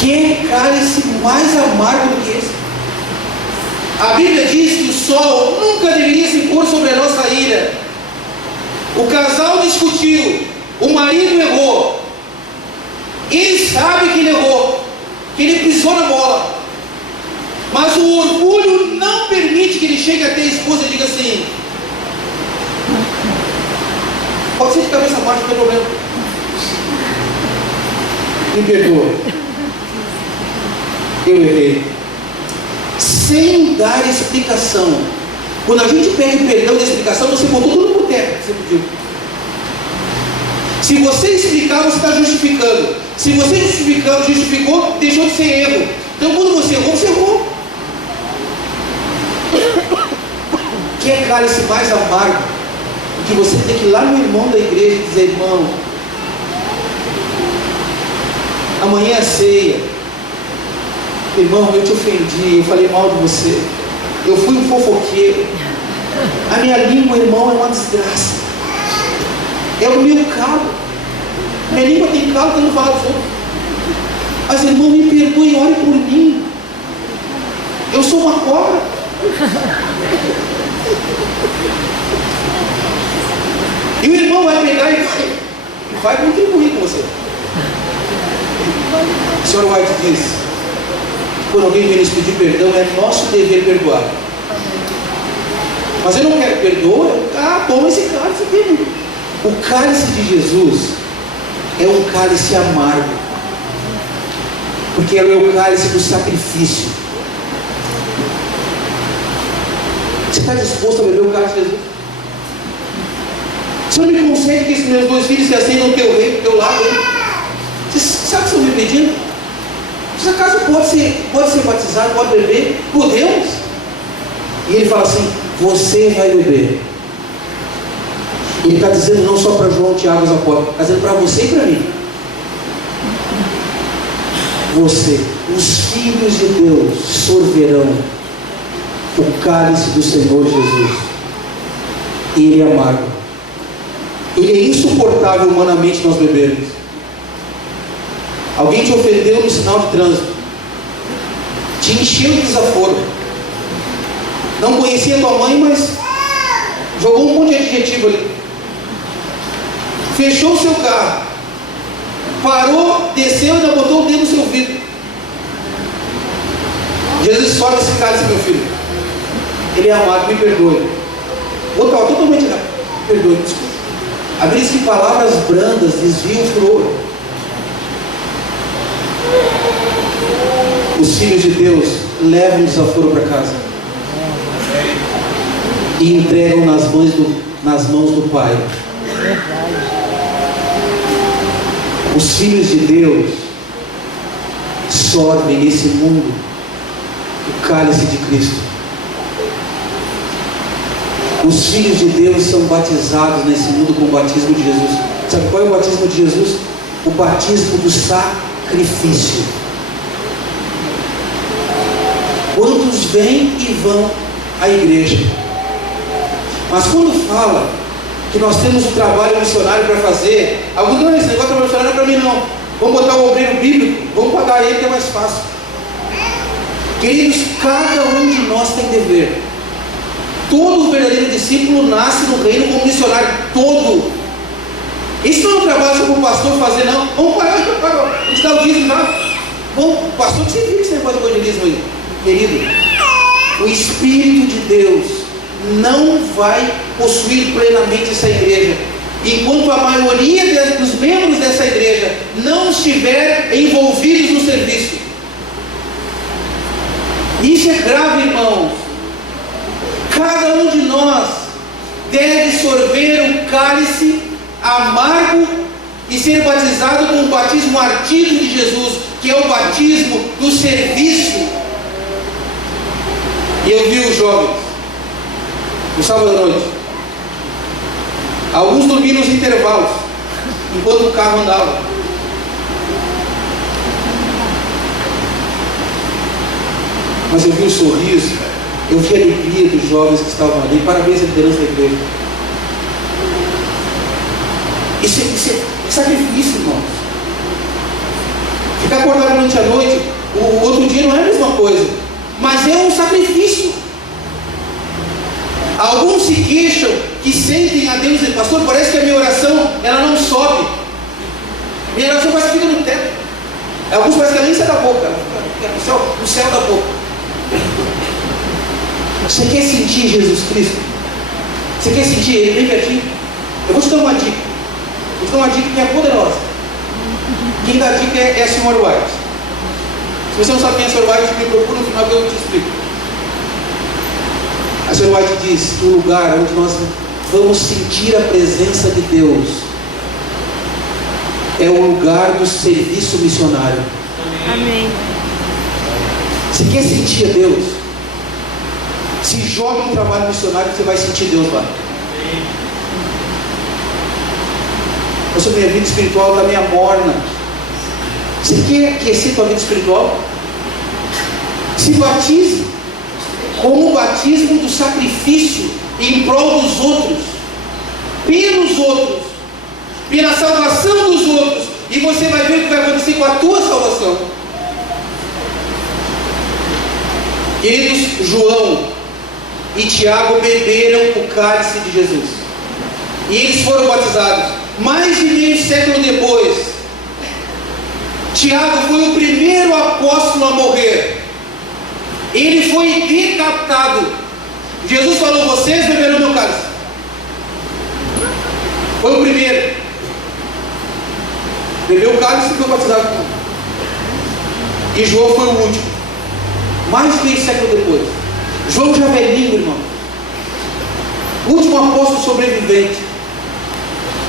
Que cálice mais amargo do que esse? A Bíblia diz que o sol nunca deveria se pôr sobre a nossa ira. O casal discutiu, o marido errou, ele sabe que ele errou, que ele pisou na bola, mas o orgulho não permite que ele chegue até a esposa e diga assim: pode ser de cabeça baixa, não tem problema, me perdoa, eu errei, sem dar explicação. Quando a gente pede perdão de explicação, você botou tudo por terra que você pediu. Se você explicar, você está justificando. Se você justificou, deixou de ser erro. Então quando você errou, você errou. Que é cálice mais amargo do que você ter que ir lá no irmão da igreja e dizer: irmão, amanhã é ceia, irmão, eu te ofendi, eu falei mal de você, eu fui um fofoqueiro, a minha língua, irmão, é uma desgraça, é o meu calo, minha língua tem calo para não falar dos outros, mas irmão, me perdoe, ore por mim, eu sou uma cobra. E o irmão vai pegar e vai contribuir com você. O Sr. White diz: quando alguém vem nos pedir perdão, é nosso dever perdoar. Mas eu não quero perdoar. Toma esse cálice aqui. O cálice de Jesus é um cálice amargo. Porque é o cálice do sacrifício. Você está disposto a beber o cálice de Jesus? O Senhor me concede que esses meus 2 filhos se acendam ao teu reino, ao teu lado. Você sabe o que estão me pedindo? Você acaso pode ser batizado, pode beber? Podemos. E ele fala assim: você vai beber. Ele está dizendo não só para João, Tiago e os apóstolos, está dizendo para você e para mim. Você, os filhos de Deus, sorverão o cálice do Senhor Jesus. E ele é amargo. Ele é insuportável humanamente nós bebermos. Alguém te ofendeu no sinal de trânsito, te encheu de desaforo, não conhecia tua mãe, mas jogou um monte de adjetivo ali, fechou o seu carro, parou, desceu e ainda botou o dedo no seu vidro. Jesus sobe esse cálice, meu filho. Ele é amado, me perdoe. Vou estar totalmente errado. Perdoe, desculpa. A Bíblia diz que palavras brandas desviam o furor. Os filhos de Deus levam o desaforo para casa e entregam nas mãos do Pai. Os filhos de Deus sorvem nesse mundo o cálice de Cristo. Os filhos de Deus são batizados nesse mundo com o batismo de Jesus. Sabe qual é o batismo de Jesus? O batismo do sacrifício. Quantos vêm e vão à igreja? Mas quando fala que nós temos um trabalho missionário para fazer, alguns não, esse negócio de trabalho missionário não é para mim não. Vamos botar o obreiro bíblico, vamos pagar ele que é mais fácil. Queridos, cada um de nós tem dever. Todo verdadeiro discípulo nasce no reino como missionário. Todo. Isso não é um trabalho só para o pastor fazer, não. Vamos pagar, a gente dá o dízimo lá. Vamos, o pastor que você vive esse negócio de evangelismo aí. Querido, o Espírito de Deus não vai possuir plenamente essa igreja enquanto a maioria dos membros dessa igreja não estiver envolvidos no serviço. Isso é grave, irmãos. Cada um de nós deve sorver um cálice amargo e ser batizado com o batismo ardido de Jesus, que é o batismo do serviço. E eu vi os jovens no sábado à noite, alguns dormindo nos intervalos enquanto o carro andava. Mas eu vi o sorriso, eu vi a alegria dos jovens que estavam ali. Parabéns à liderança da igreja. Isso é sacrifício, irmãos. Ficar acordado durante a noite, o outro dia não é a mesma coisa, mas é um sacrifício. Alguns se queixam que sentem a Deus e pastor, parece que a minha oração ela não sobe. Minha oração parece que fica no teto. Alguns parecem que ela nem sai da boca, ela fica no céu da boca. Você quer sentir Jesus Cristo? Você quer sentir Ele bem pertinho? Eu vou te dar uma dica. Vou te dar uma dica que é poderosa. Quem dá a dica é a Sr. White. Se você não sabe quem é a Sr. White, me procura no final que eu te explico. A Sr. White diz que o lugar onde nós vamos sentir a presença de Deus é o lugar do serviço missionário. Amém. Você quer sentir a Deus? Se joga no trabalho missionário, você vai sentir Deus lá. Nossa, minha vida espiritual está meio morna. Você quer aquecer tua vida espiritual? Se batize como o batismo do sacrifício em prol dos outros, pelos outros, pela salvação dos outros, e você vai ver o que vai acontecer com a tua salvação. Queridos, João e Tiago beberam o cálice de Jesus e eles foram batizados. Mais de meio século depois, Tiago foi o primeiro apóstolo a morrer. Ele foi decapitado. Jesus falou: vocês beberão meu cálice. Foi o primeiro. Bebeu o cálice e foi batizado. que João foi o último, mais de meio século depois. João já velhinho, irmão, último apóstolo sobrevivente.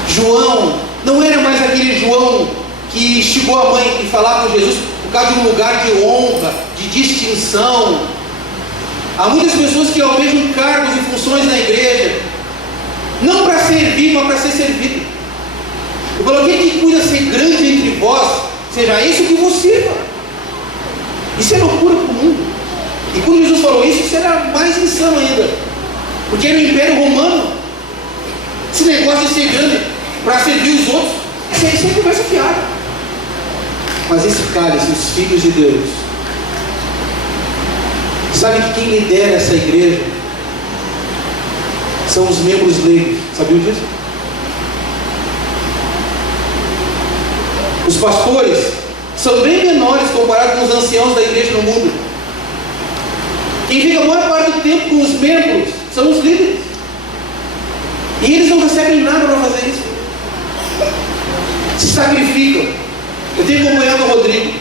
João não era mais aquele João que chegou a mãe e falava com Jesus por causa de um lugar de honra, de distinção. Há muitas pessoas que almejam cargos e funções na igreja, não para servir, mas para ser servido. Eu falo, quem que cuida ser grande entre vós, seja esse que vos sirva. Isso é loucura para o mundo. E quando Jesus falou isso era mais insano ainda, porque era o Império Romano. Esse negócio de ser grande para servir os outros, isso é conversa fiada. Mas esse cálice, os filhos de Deus, sabe que quem lidera essa igreja são os membros leigos. Sabiam disso? Os pastores são bem menores comparados com os anciãos da igreja no mundo. Quem fica a maior parte do tempo com os membros são os líderes. E eles não recebem nada para fazer isso. Se sacrificam. Eu tenho acompanhado o Rodrigo.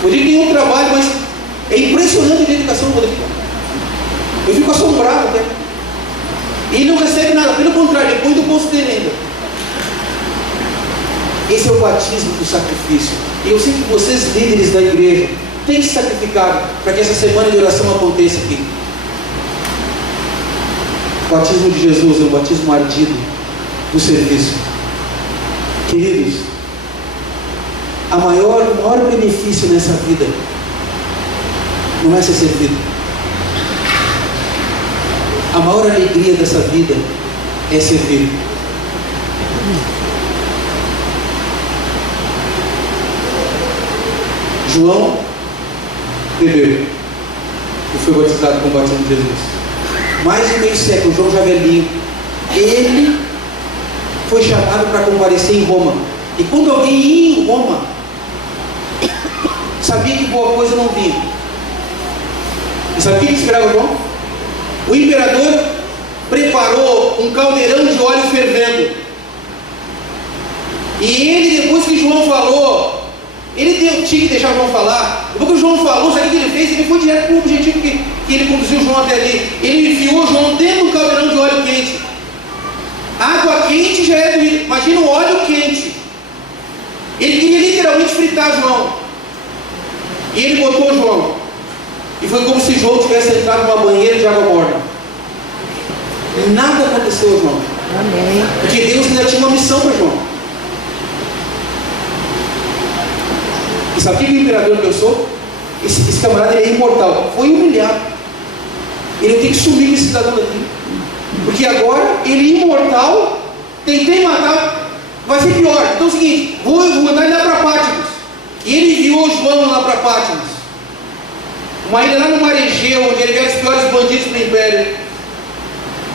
O Rodrigo tem um trabalho, mas é impressionante a dedicação do Rodrigo. Eu fico assombrado até. E ele não recebe nada, pelo contrário, ele põe do bolso dele ainda. Esse é o batismo do sacrifício. E eu sei que vocês, líderes da igreja, têm se sacrificado para que essa semana de oração aconteça aqui. O batismo de Jesus é um batismo ardido do serviço. Queridos, o maior benefício nessa vida não é ser servido. A maior alegria dessa vida é servir. João bebeu e foi batizado com o batismo de Jesus. Mais de meio século, João já velhinho, ele foi chamado para comparecer em Roma. E quando alguém ia em Roma, sabia que boa coisa não vinha. E sabe o que esperava João? O imperador preparou um caldeirão de óleo fervendo. E ele, depois que João falou, tinha que deixar João falar. Depois que João falou, sabe o que ele fez? Ele foi direto para o objetivo que ele conduziu João até ali. Ele enfiou João dentro do caldeirão de óleo quente. Água quente já é doído. Imagina o óleo quente. Ele queria literalmente fritar João. E ele botou João. E foi como se João tivesse entrado numa banheira de água morna. Nada aconteceu, João. Amém. Porque Deus ainda tinha uma missão para João. E sabe o que o imperador pensou? Esse camarada ele é imortal. Foi humilhado. Ele tem que sumir com esse cidadão daqui. Porque agora ele imortal, tentei matar, vai ser pior. Então é o seguinte, vou mandar ele lá para Pátimos. E ele enviou João lá para Pátimos, uma ilha lá no mar Egeu, onde ele viu os piores bandidos do império.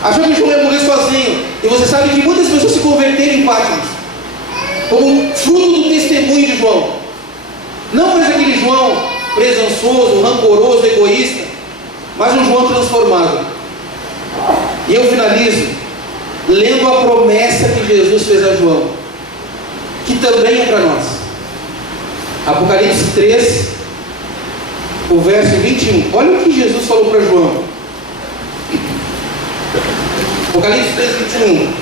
Achou que João ia morrer sozinho. E você sabe que muitas pessoas se converteram em Pátimos como fruto do testemunho de João. Não mais aquele João presunçoso, rancoroso, egoísta, mas um João transformado. E eu finalizo lendo a promessa que Jesus fez a João, que também é para nós. Apocalipse 3, o verso 21. Olha o que Jesus falou para João. Apocalipse 3, 21.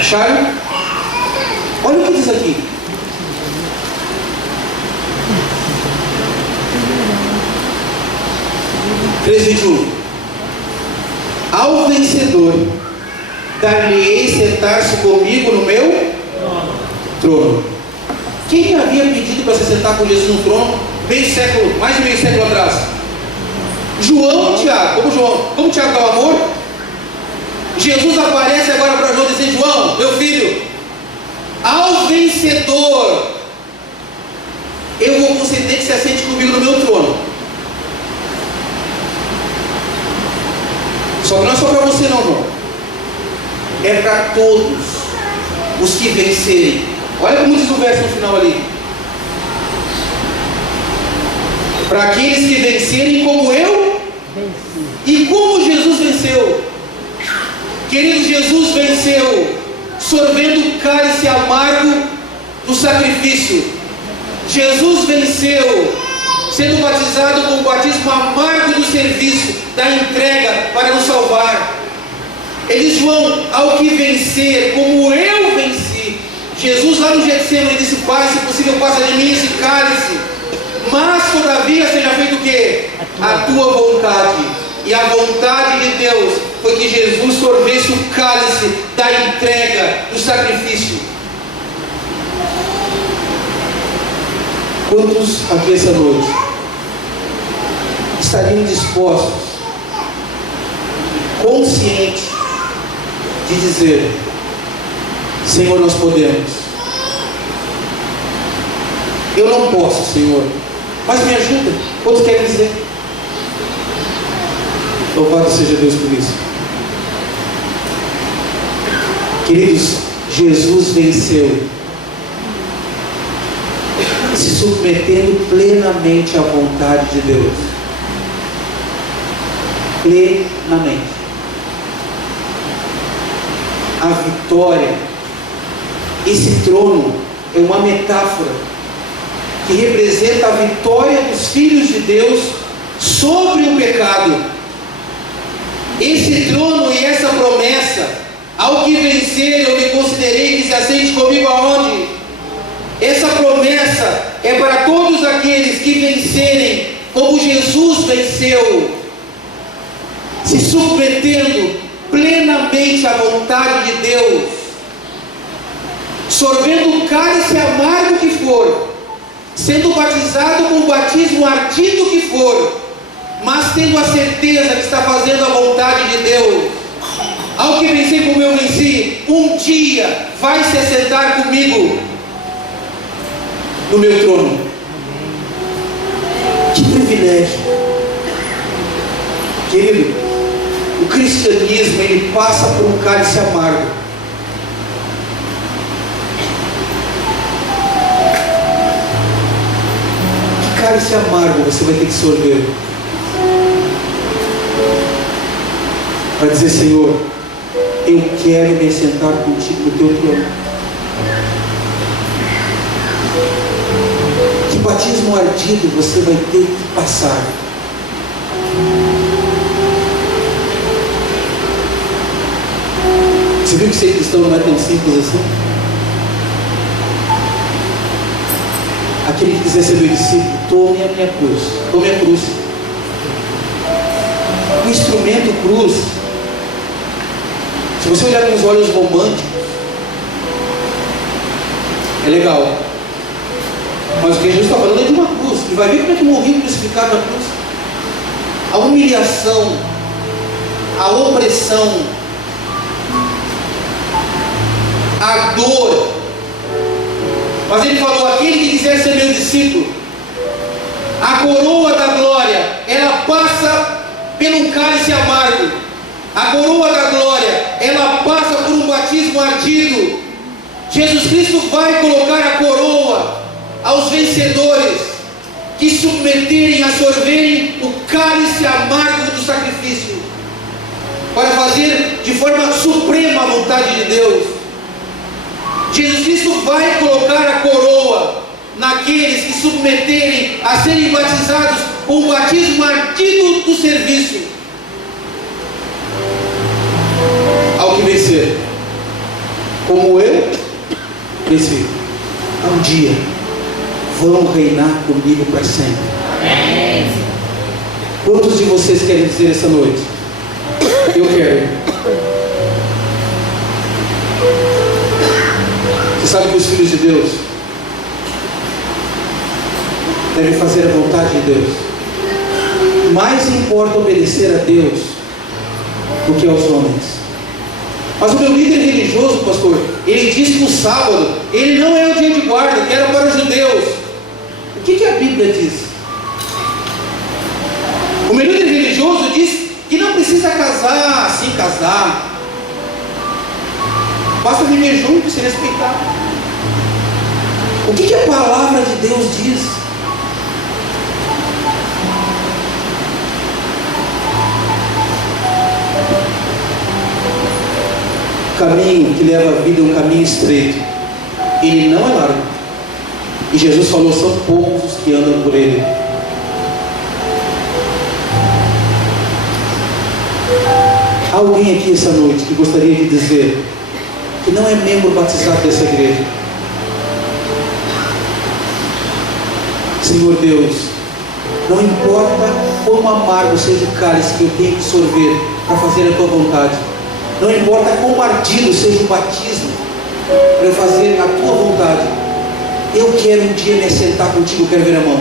Acharam? Olha o que diz aqui. Ao vencedor dar-lhe-ei sentar-se comigo no meu trono. Quem havia pedido para se sentar com Jesus no trono mais de meio século atrás? João ou Tiago? Como Tiago dá o amor? Jesus aparece agora para João e diz: João, meu filho, ao vencedor eu vou conceder que se assente comigo no meu trono. Só que não é só para você não, João. É para todos os que vencerem. Olha como diz o verso no final ali. Para aqueles que vencerem como eu e como Jesus venceu. Queridos, Jesus venceu sorvendo o cálice amargo do sacrifício. Jesus venceu, sendo batizado com o batismo amargo do serviço, da entrega para nos salvar. Ele diz, João, ao que vencer, como eu venci. Jesus lá no Getsemane disse, Pai, se possível passa de mim esse cálice, mas todavia seja feito o quê? A tua vontade. E a vontade de Deus foi que Jesus sorvesse o cálice da entrega, do sacrifício. Quantos aqui essa noite estariam dispostos, conscientes, de dizer, Senhor, nós podemos. Eu não posso, Senhor, mas me ajuda. Quantos querem dizer? Louvado seja Deus por isso. Queridos, Jesus venceu, se submetendo plenamente à vontade de Deus. Plenamente. A vitória, esse trono é uma metáfora que representa a vitória dos filhos de Deus sobre o pecado. Esse trono e essa promessa, ao que vencer eu me considerei que se assente comigo aonde? Essa promessa é para todos aqueles que vencerem como Jesus venceu, se submetendo plenamente à vontade de Deus, sorvendo o cálice amargo que for, sendo batizado com o batismo ardido que for, mas tendo a certeza que está fazendo a vontade de Deus. Ao que vencer como eu venci, um dia vai se assentar comigo no meu trono. Que privilégio, querido. O cristianismo, ele passa por um cálice amargo. Que cálice amargo você vai ter que sorver para dizer, Senhor, eu quero me assentar contigo no teu trono. Que batismo ardido você vai ter que passar. Você viu que ser cristão não é tão simples assim? Aquele que quiser ser meu discípulo, tome a minha cruz. Tome a cruz. O instrumento cruz, se você olhar com os olhos românticos, é legal. Mas o que Jesus está falando é de uma cruz. E vai ver como é que morreu crucificado na cruz. A humilhação, a opressão, a dor. Mas ele falou, aquele que quiser ser meu discípulo, a coroa da glória, ela passa pelo cálice amargo. A coroa da glória, ela passa por um batismo ardido. Jesus Cristo vai colocar a coroa aos vencedores que submeterem a sorverem o cálice amargo do sacrifício, para fazer de forma suprema a vontade de Deus. Jesus Cristo vai colocar a coroa naqueles que submeterem a serem batizados com o batismo ardido do serviço. Ao que vencer, como eu venci, um dia vão reinar comigo para sempre. Amém. Quantos de vocês querem dizer essa noite? Eu quero. Você sabe que os filhos de Deus devem fazer a vontade de Deus. Mais importa obedecer a Deus do que aos homens. Mas o meu líder religioso, pastor, ele diz que o sábado, ele não é o dia de guarda, que era para os judeus. O que a Bíblia diz? O meu líder religioso diz que não precisa casar, assim casar. Basta viver junto e se respeitar. O que a palavra de Deus diz? O caminho que leva à vida é um caminho estreito. Ele não é largo. E Jesus falou: são poucos os que andam por ele. Há alguém aqui essa noite que gostaria de dizer que não é membro batizado dessa igreja? Senhor Deus, não importa quão amargo seja o cálice que eu tenho que sorver para fazer a tua vontade, não importa quão ardido seja o batismo para eu fazer a tua vontade, eu quero um dia me assentar contigo. Quero ver a mão.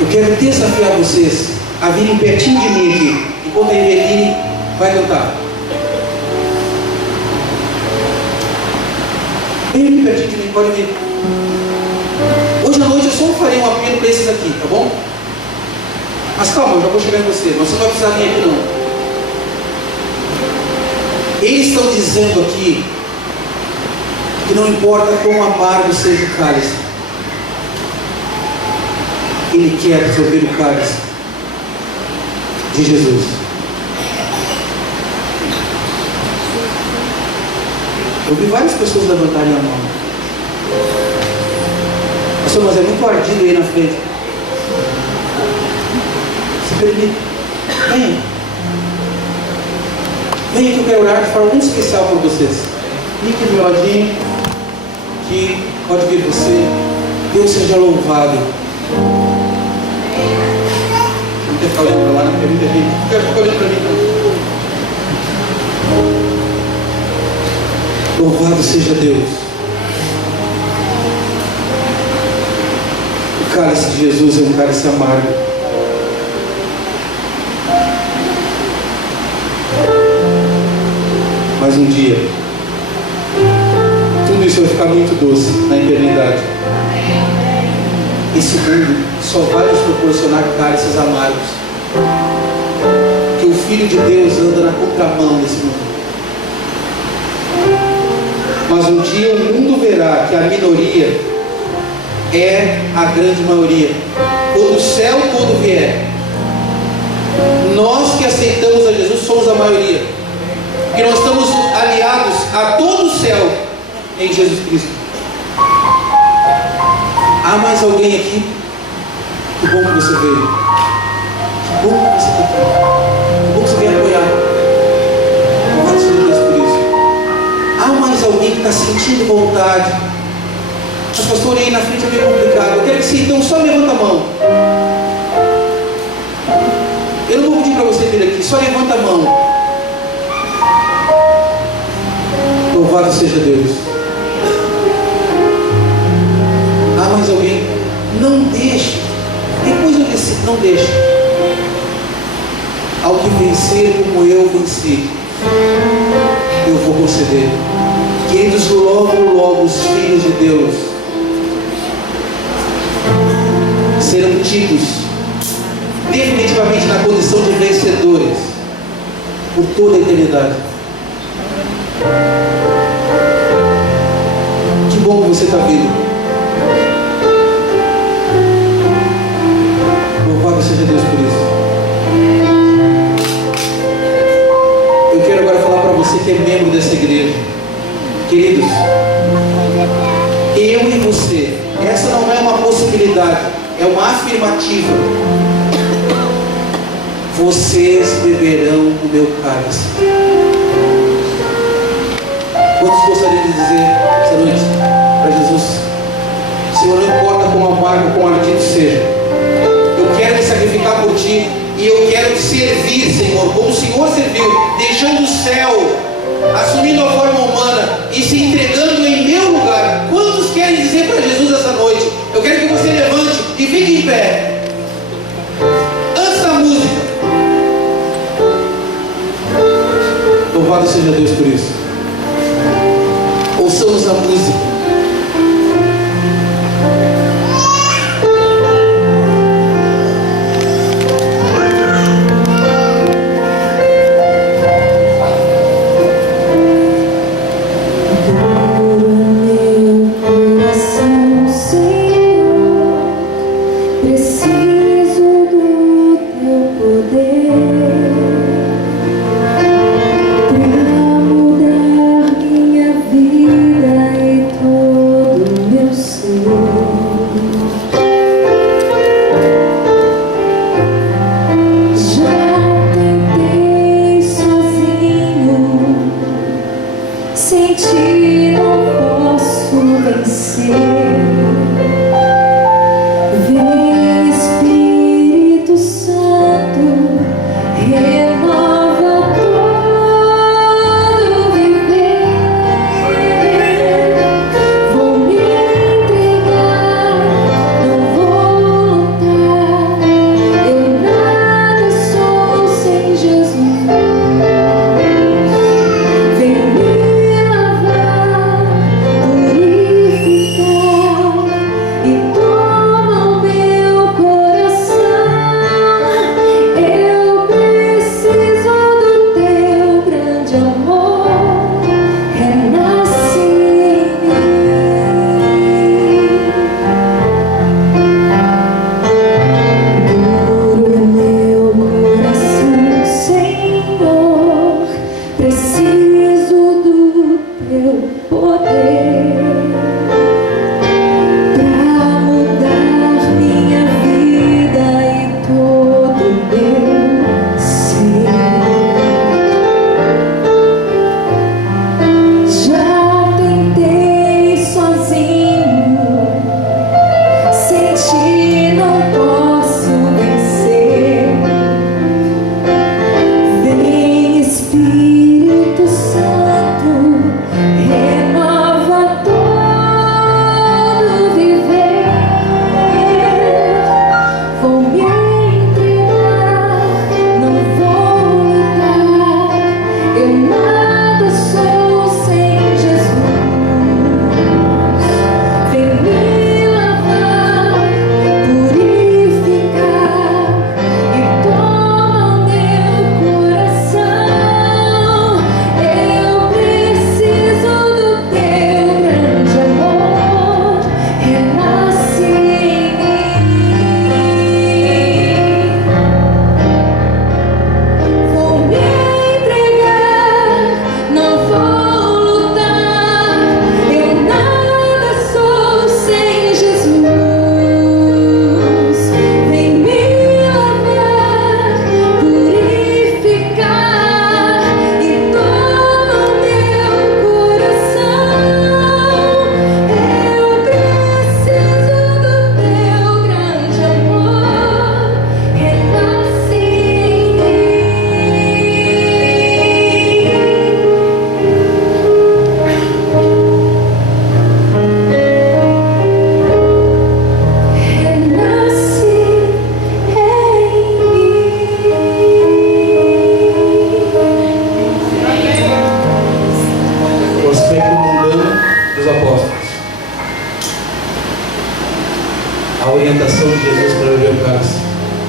Eu quero desafiar vocês a virem pertinho de mim aqui, enquanto a Eveline vai cantar. Vem aqui pertinho de mim, pode vir. Hoje à noite eu só farei um apelo para esses aqui, tá bom? Mas calma, eu já vou chegar em você, mas você não vai precisar vir aqui não. Eles estão dizendo aqui que não importa quão amargo seja o cálice, ele quer absorver o cálice de Jesus. Eu vi várias pessoas levantarem a mão. Pastor, mas é muito ardido aí na frente. Se permite. Venha. Venha que eu quero orar de forma muito especial por vocês. Vem aqui do meu ladinho. Aqui, pode vir você. Deus seja louvado. Não quer ficar olhando para lá, não permite aqui. Quer ficar olhando para mim. Louvado seja Deus. O cálice de Jesus é um cálice amargo. Mas um dia, tudo isso vai ficar muito doce na eternidade. Esse mundo só vai nos proporcionar cálices amargos. Que o Filho de Deus anda na contramão desse mundo. Mas um dia o mundo verá que a minoria é a grande maioria. Quando o céu todo vier, nós que aceitamos a Jesus somos a maioria. Porque nós estamos aliados a todo o céu em Jesus Cristo. Há mais alguém aqui? Que bom que você veio. Que bom que você está aqui. Que bom que você veio apoiar. Louvado seja Deus por isso. Há mais alguém que está sentindo vontade? Mas pastor, aí na frente é meio complicado. Eu quero que você então só levanta a mão. Eu não vou pedir para você vir aqui, só levanta a mão. Louvado seja Deus. Há mais alguém? Não deixe. Depois eu decido, não deixe. Ao que vencer como eu venci, eu vou conceder. Queridos, logo os filhos de Deus serão tidos definitivamente na condição de vencedores por toda a eternidade. Que bom que você está vindo. Louvado seja Deus por isso. Eu quero agora falar para você que é membro dessa igreja. Queridos, eu e você, essa não é uma possibilidade, é uma afirmativa. Vocês beberão do meu cálice. Quantos gostariam de dizer essa noite para Jesus: Senhor, não importa quão amargo, quão ardido seja, eu quero me sacrificar por Ti, e eu quero Te servir, Senhor, como o Senhor serviu, deixando o céu, assumindo a forma humana e se entregando em meu lugar. Quantos querem dizer para Jesus essa noite? Eu quero que você levante e fique em pé. Antes da música. Louvado seja Deus por isso. Ouçamos a música. Pra mudar minha vida.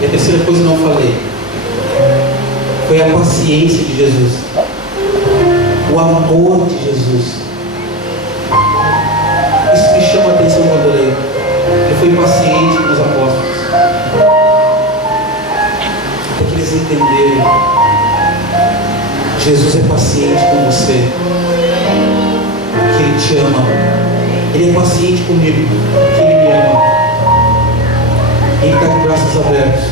E a terceira coisa eu não falei. Foi a paciência de Jesus. O amor de Jesus. Isso me chama a atenção quando eu leio. Ele foi paciente com os apóstolos. Até que eles entenderem. Jesus é paciente com você. Que Ele te ama. Ele é paciente comigo. Que Ele me ama. Ele está de braços abertos.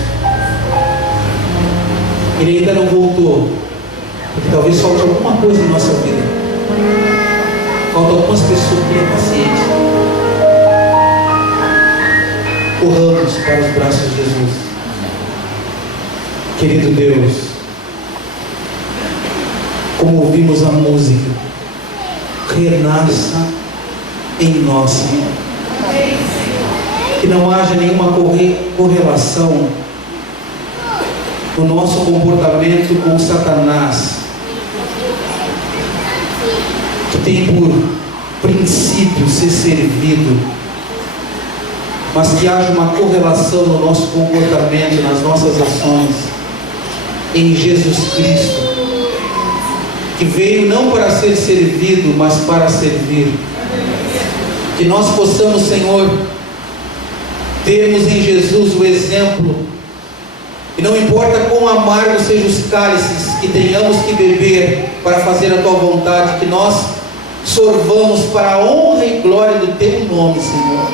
Ele ainda não voltou. Porque talvez falte alguma coisa em nossa vida. Faltam algumas pessoas que Ele é paciente. Corramos para os braços de Jesus. Querido Deus, como ouvimos a música, renasça em nós, Senhor. Que não haja nenhuma correlação no nosso comportamento com Satanás, que tem por princípio ser servido, mas que haja uma correlação no nosso comportamento, nas nossas ações, em Jesus Cristo, que veio não para ser servido, mas para servir. Que nós possamos, Senhor, termos em Jesus o exemplo, e não importa quão amargos sejam os cálices que tenhamos que beber para fazer a Tua vontade, que nós sorvamos para a honra e glória do Teu nome, Senhor.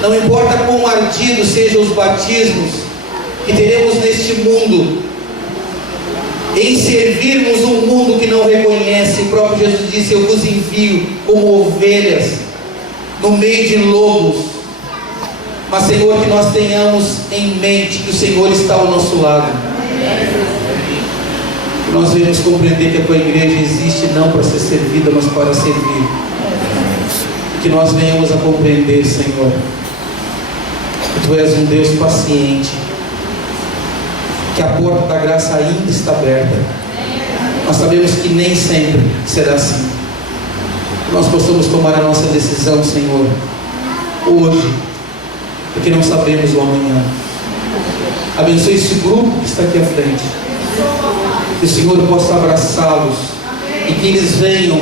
Não importa quão ardidos sejam os batismos que teremos neste mundo, em servirmos um mundo que não reconhece. O próprio Jesus disse: eu vos envio como ovelhas no meio de lobos. Mas, Senhor, que nós tenhamos em mente que o Senhor está ao nosso lado. Que nós venhamos compreender que a Tua igreja existe não para ser servida, mas para servir. Que nós venhamos a compreender, Senhor, que Tu és um Deus paciente, que a porta da graça ainda está aberta. Nós sabemos que nem sempre será assim. Que nós possamos tomar a nossa decisão, Senhor, hoje, porque não sabemos o amanhã. Abençoe esse grupo que está aqui à frente. Que o Senhor possa abraçá-los e que eles venham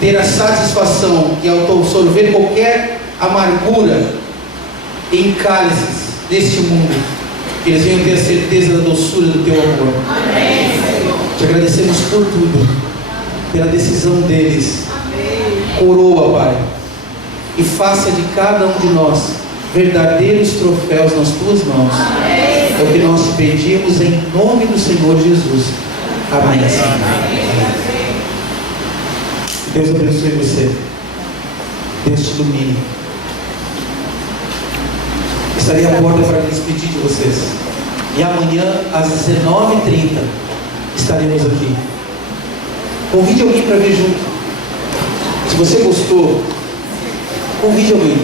ter a satisfação que, ao sorver qualquer amargura em cálices deste mundo, que eles venham ter a certeza da doçura do Teu amor. Te agradecemos por tudo, pela decisão deles. Coroa, Pai, e faça de cada um de nós verdadeiros troféus nas Tuas mãos. É o que nós te pedimos em nome do Senhor Jesus. Amém. Deus abençoe você. Deus te ilumine. Estarei à porta para me despedir de vocês. E amanhã, às 19h30, estaremos aqui. Convide alguém para vir junto. Se você gostou, convide alguém.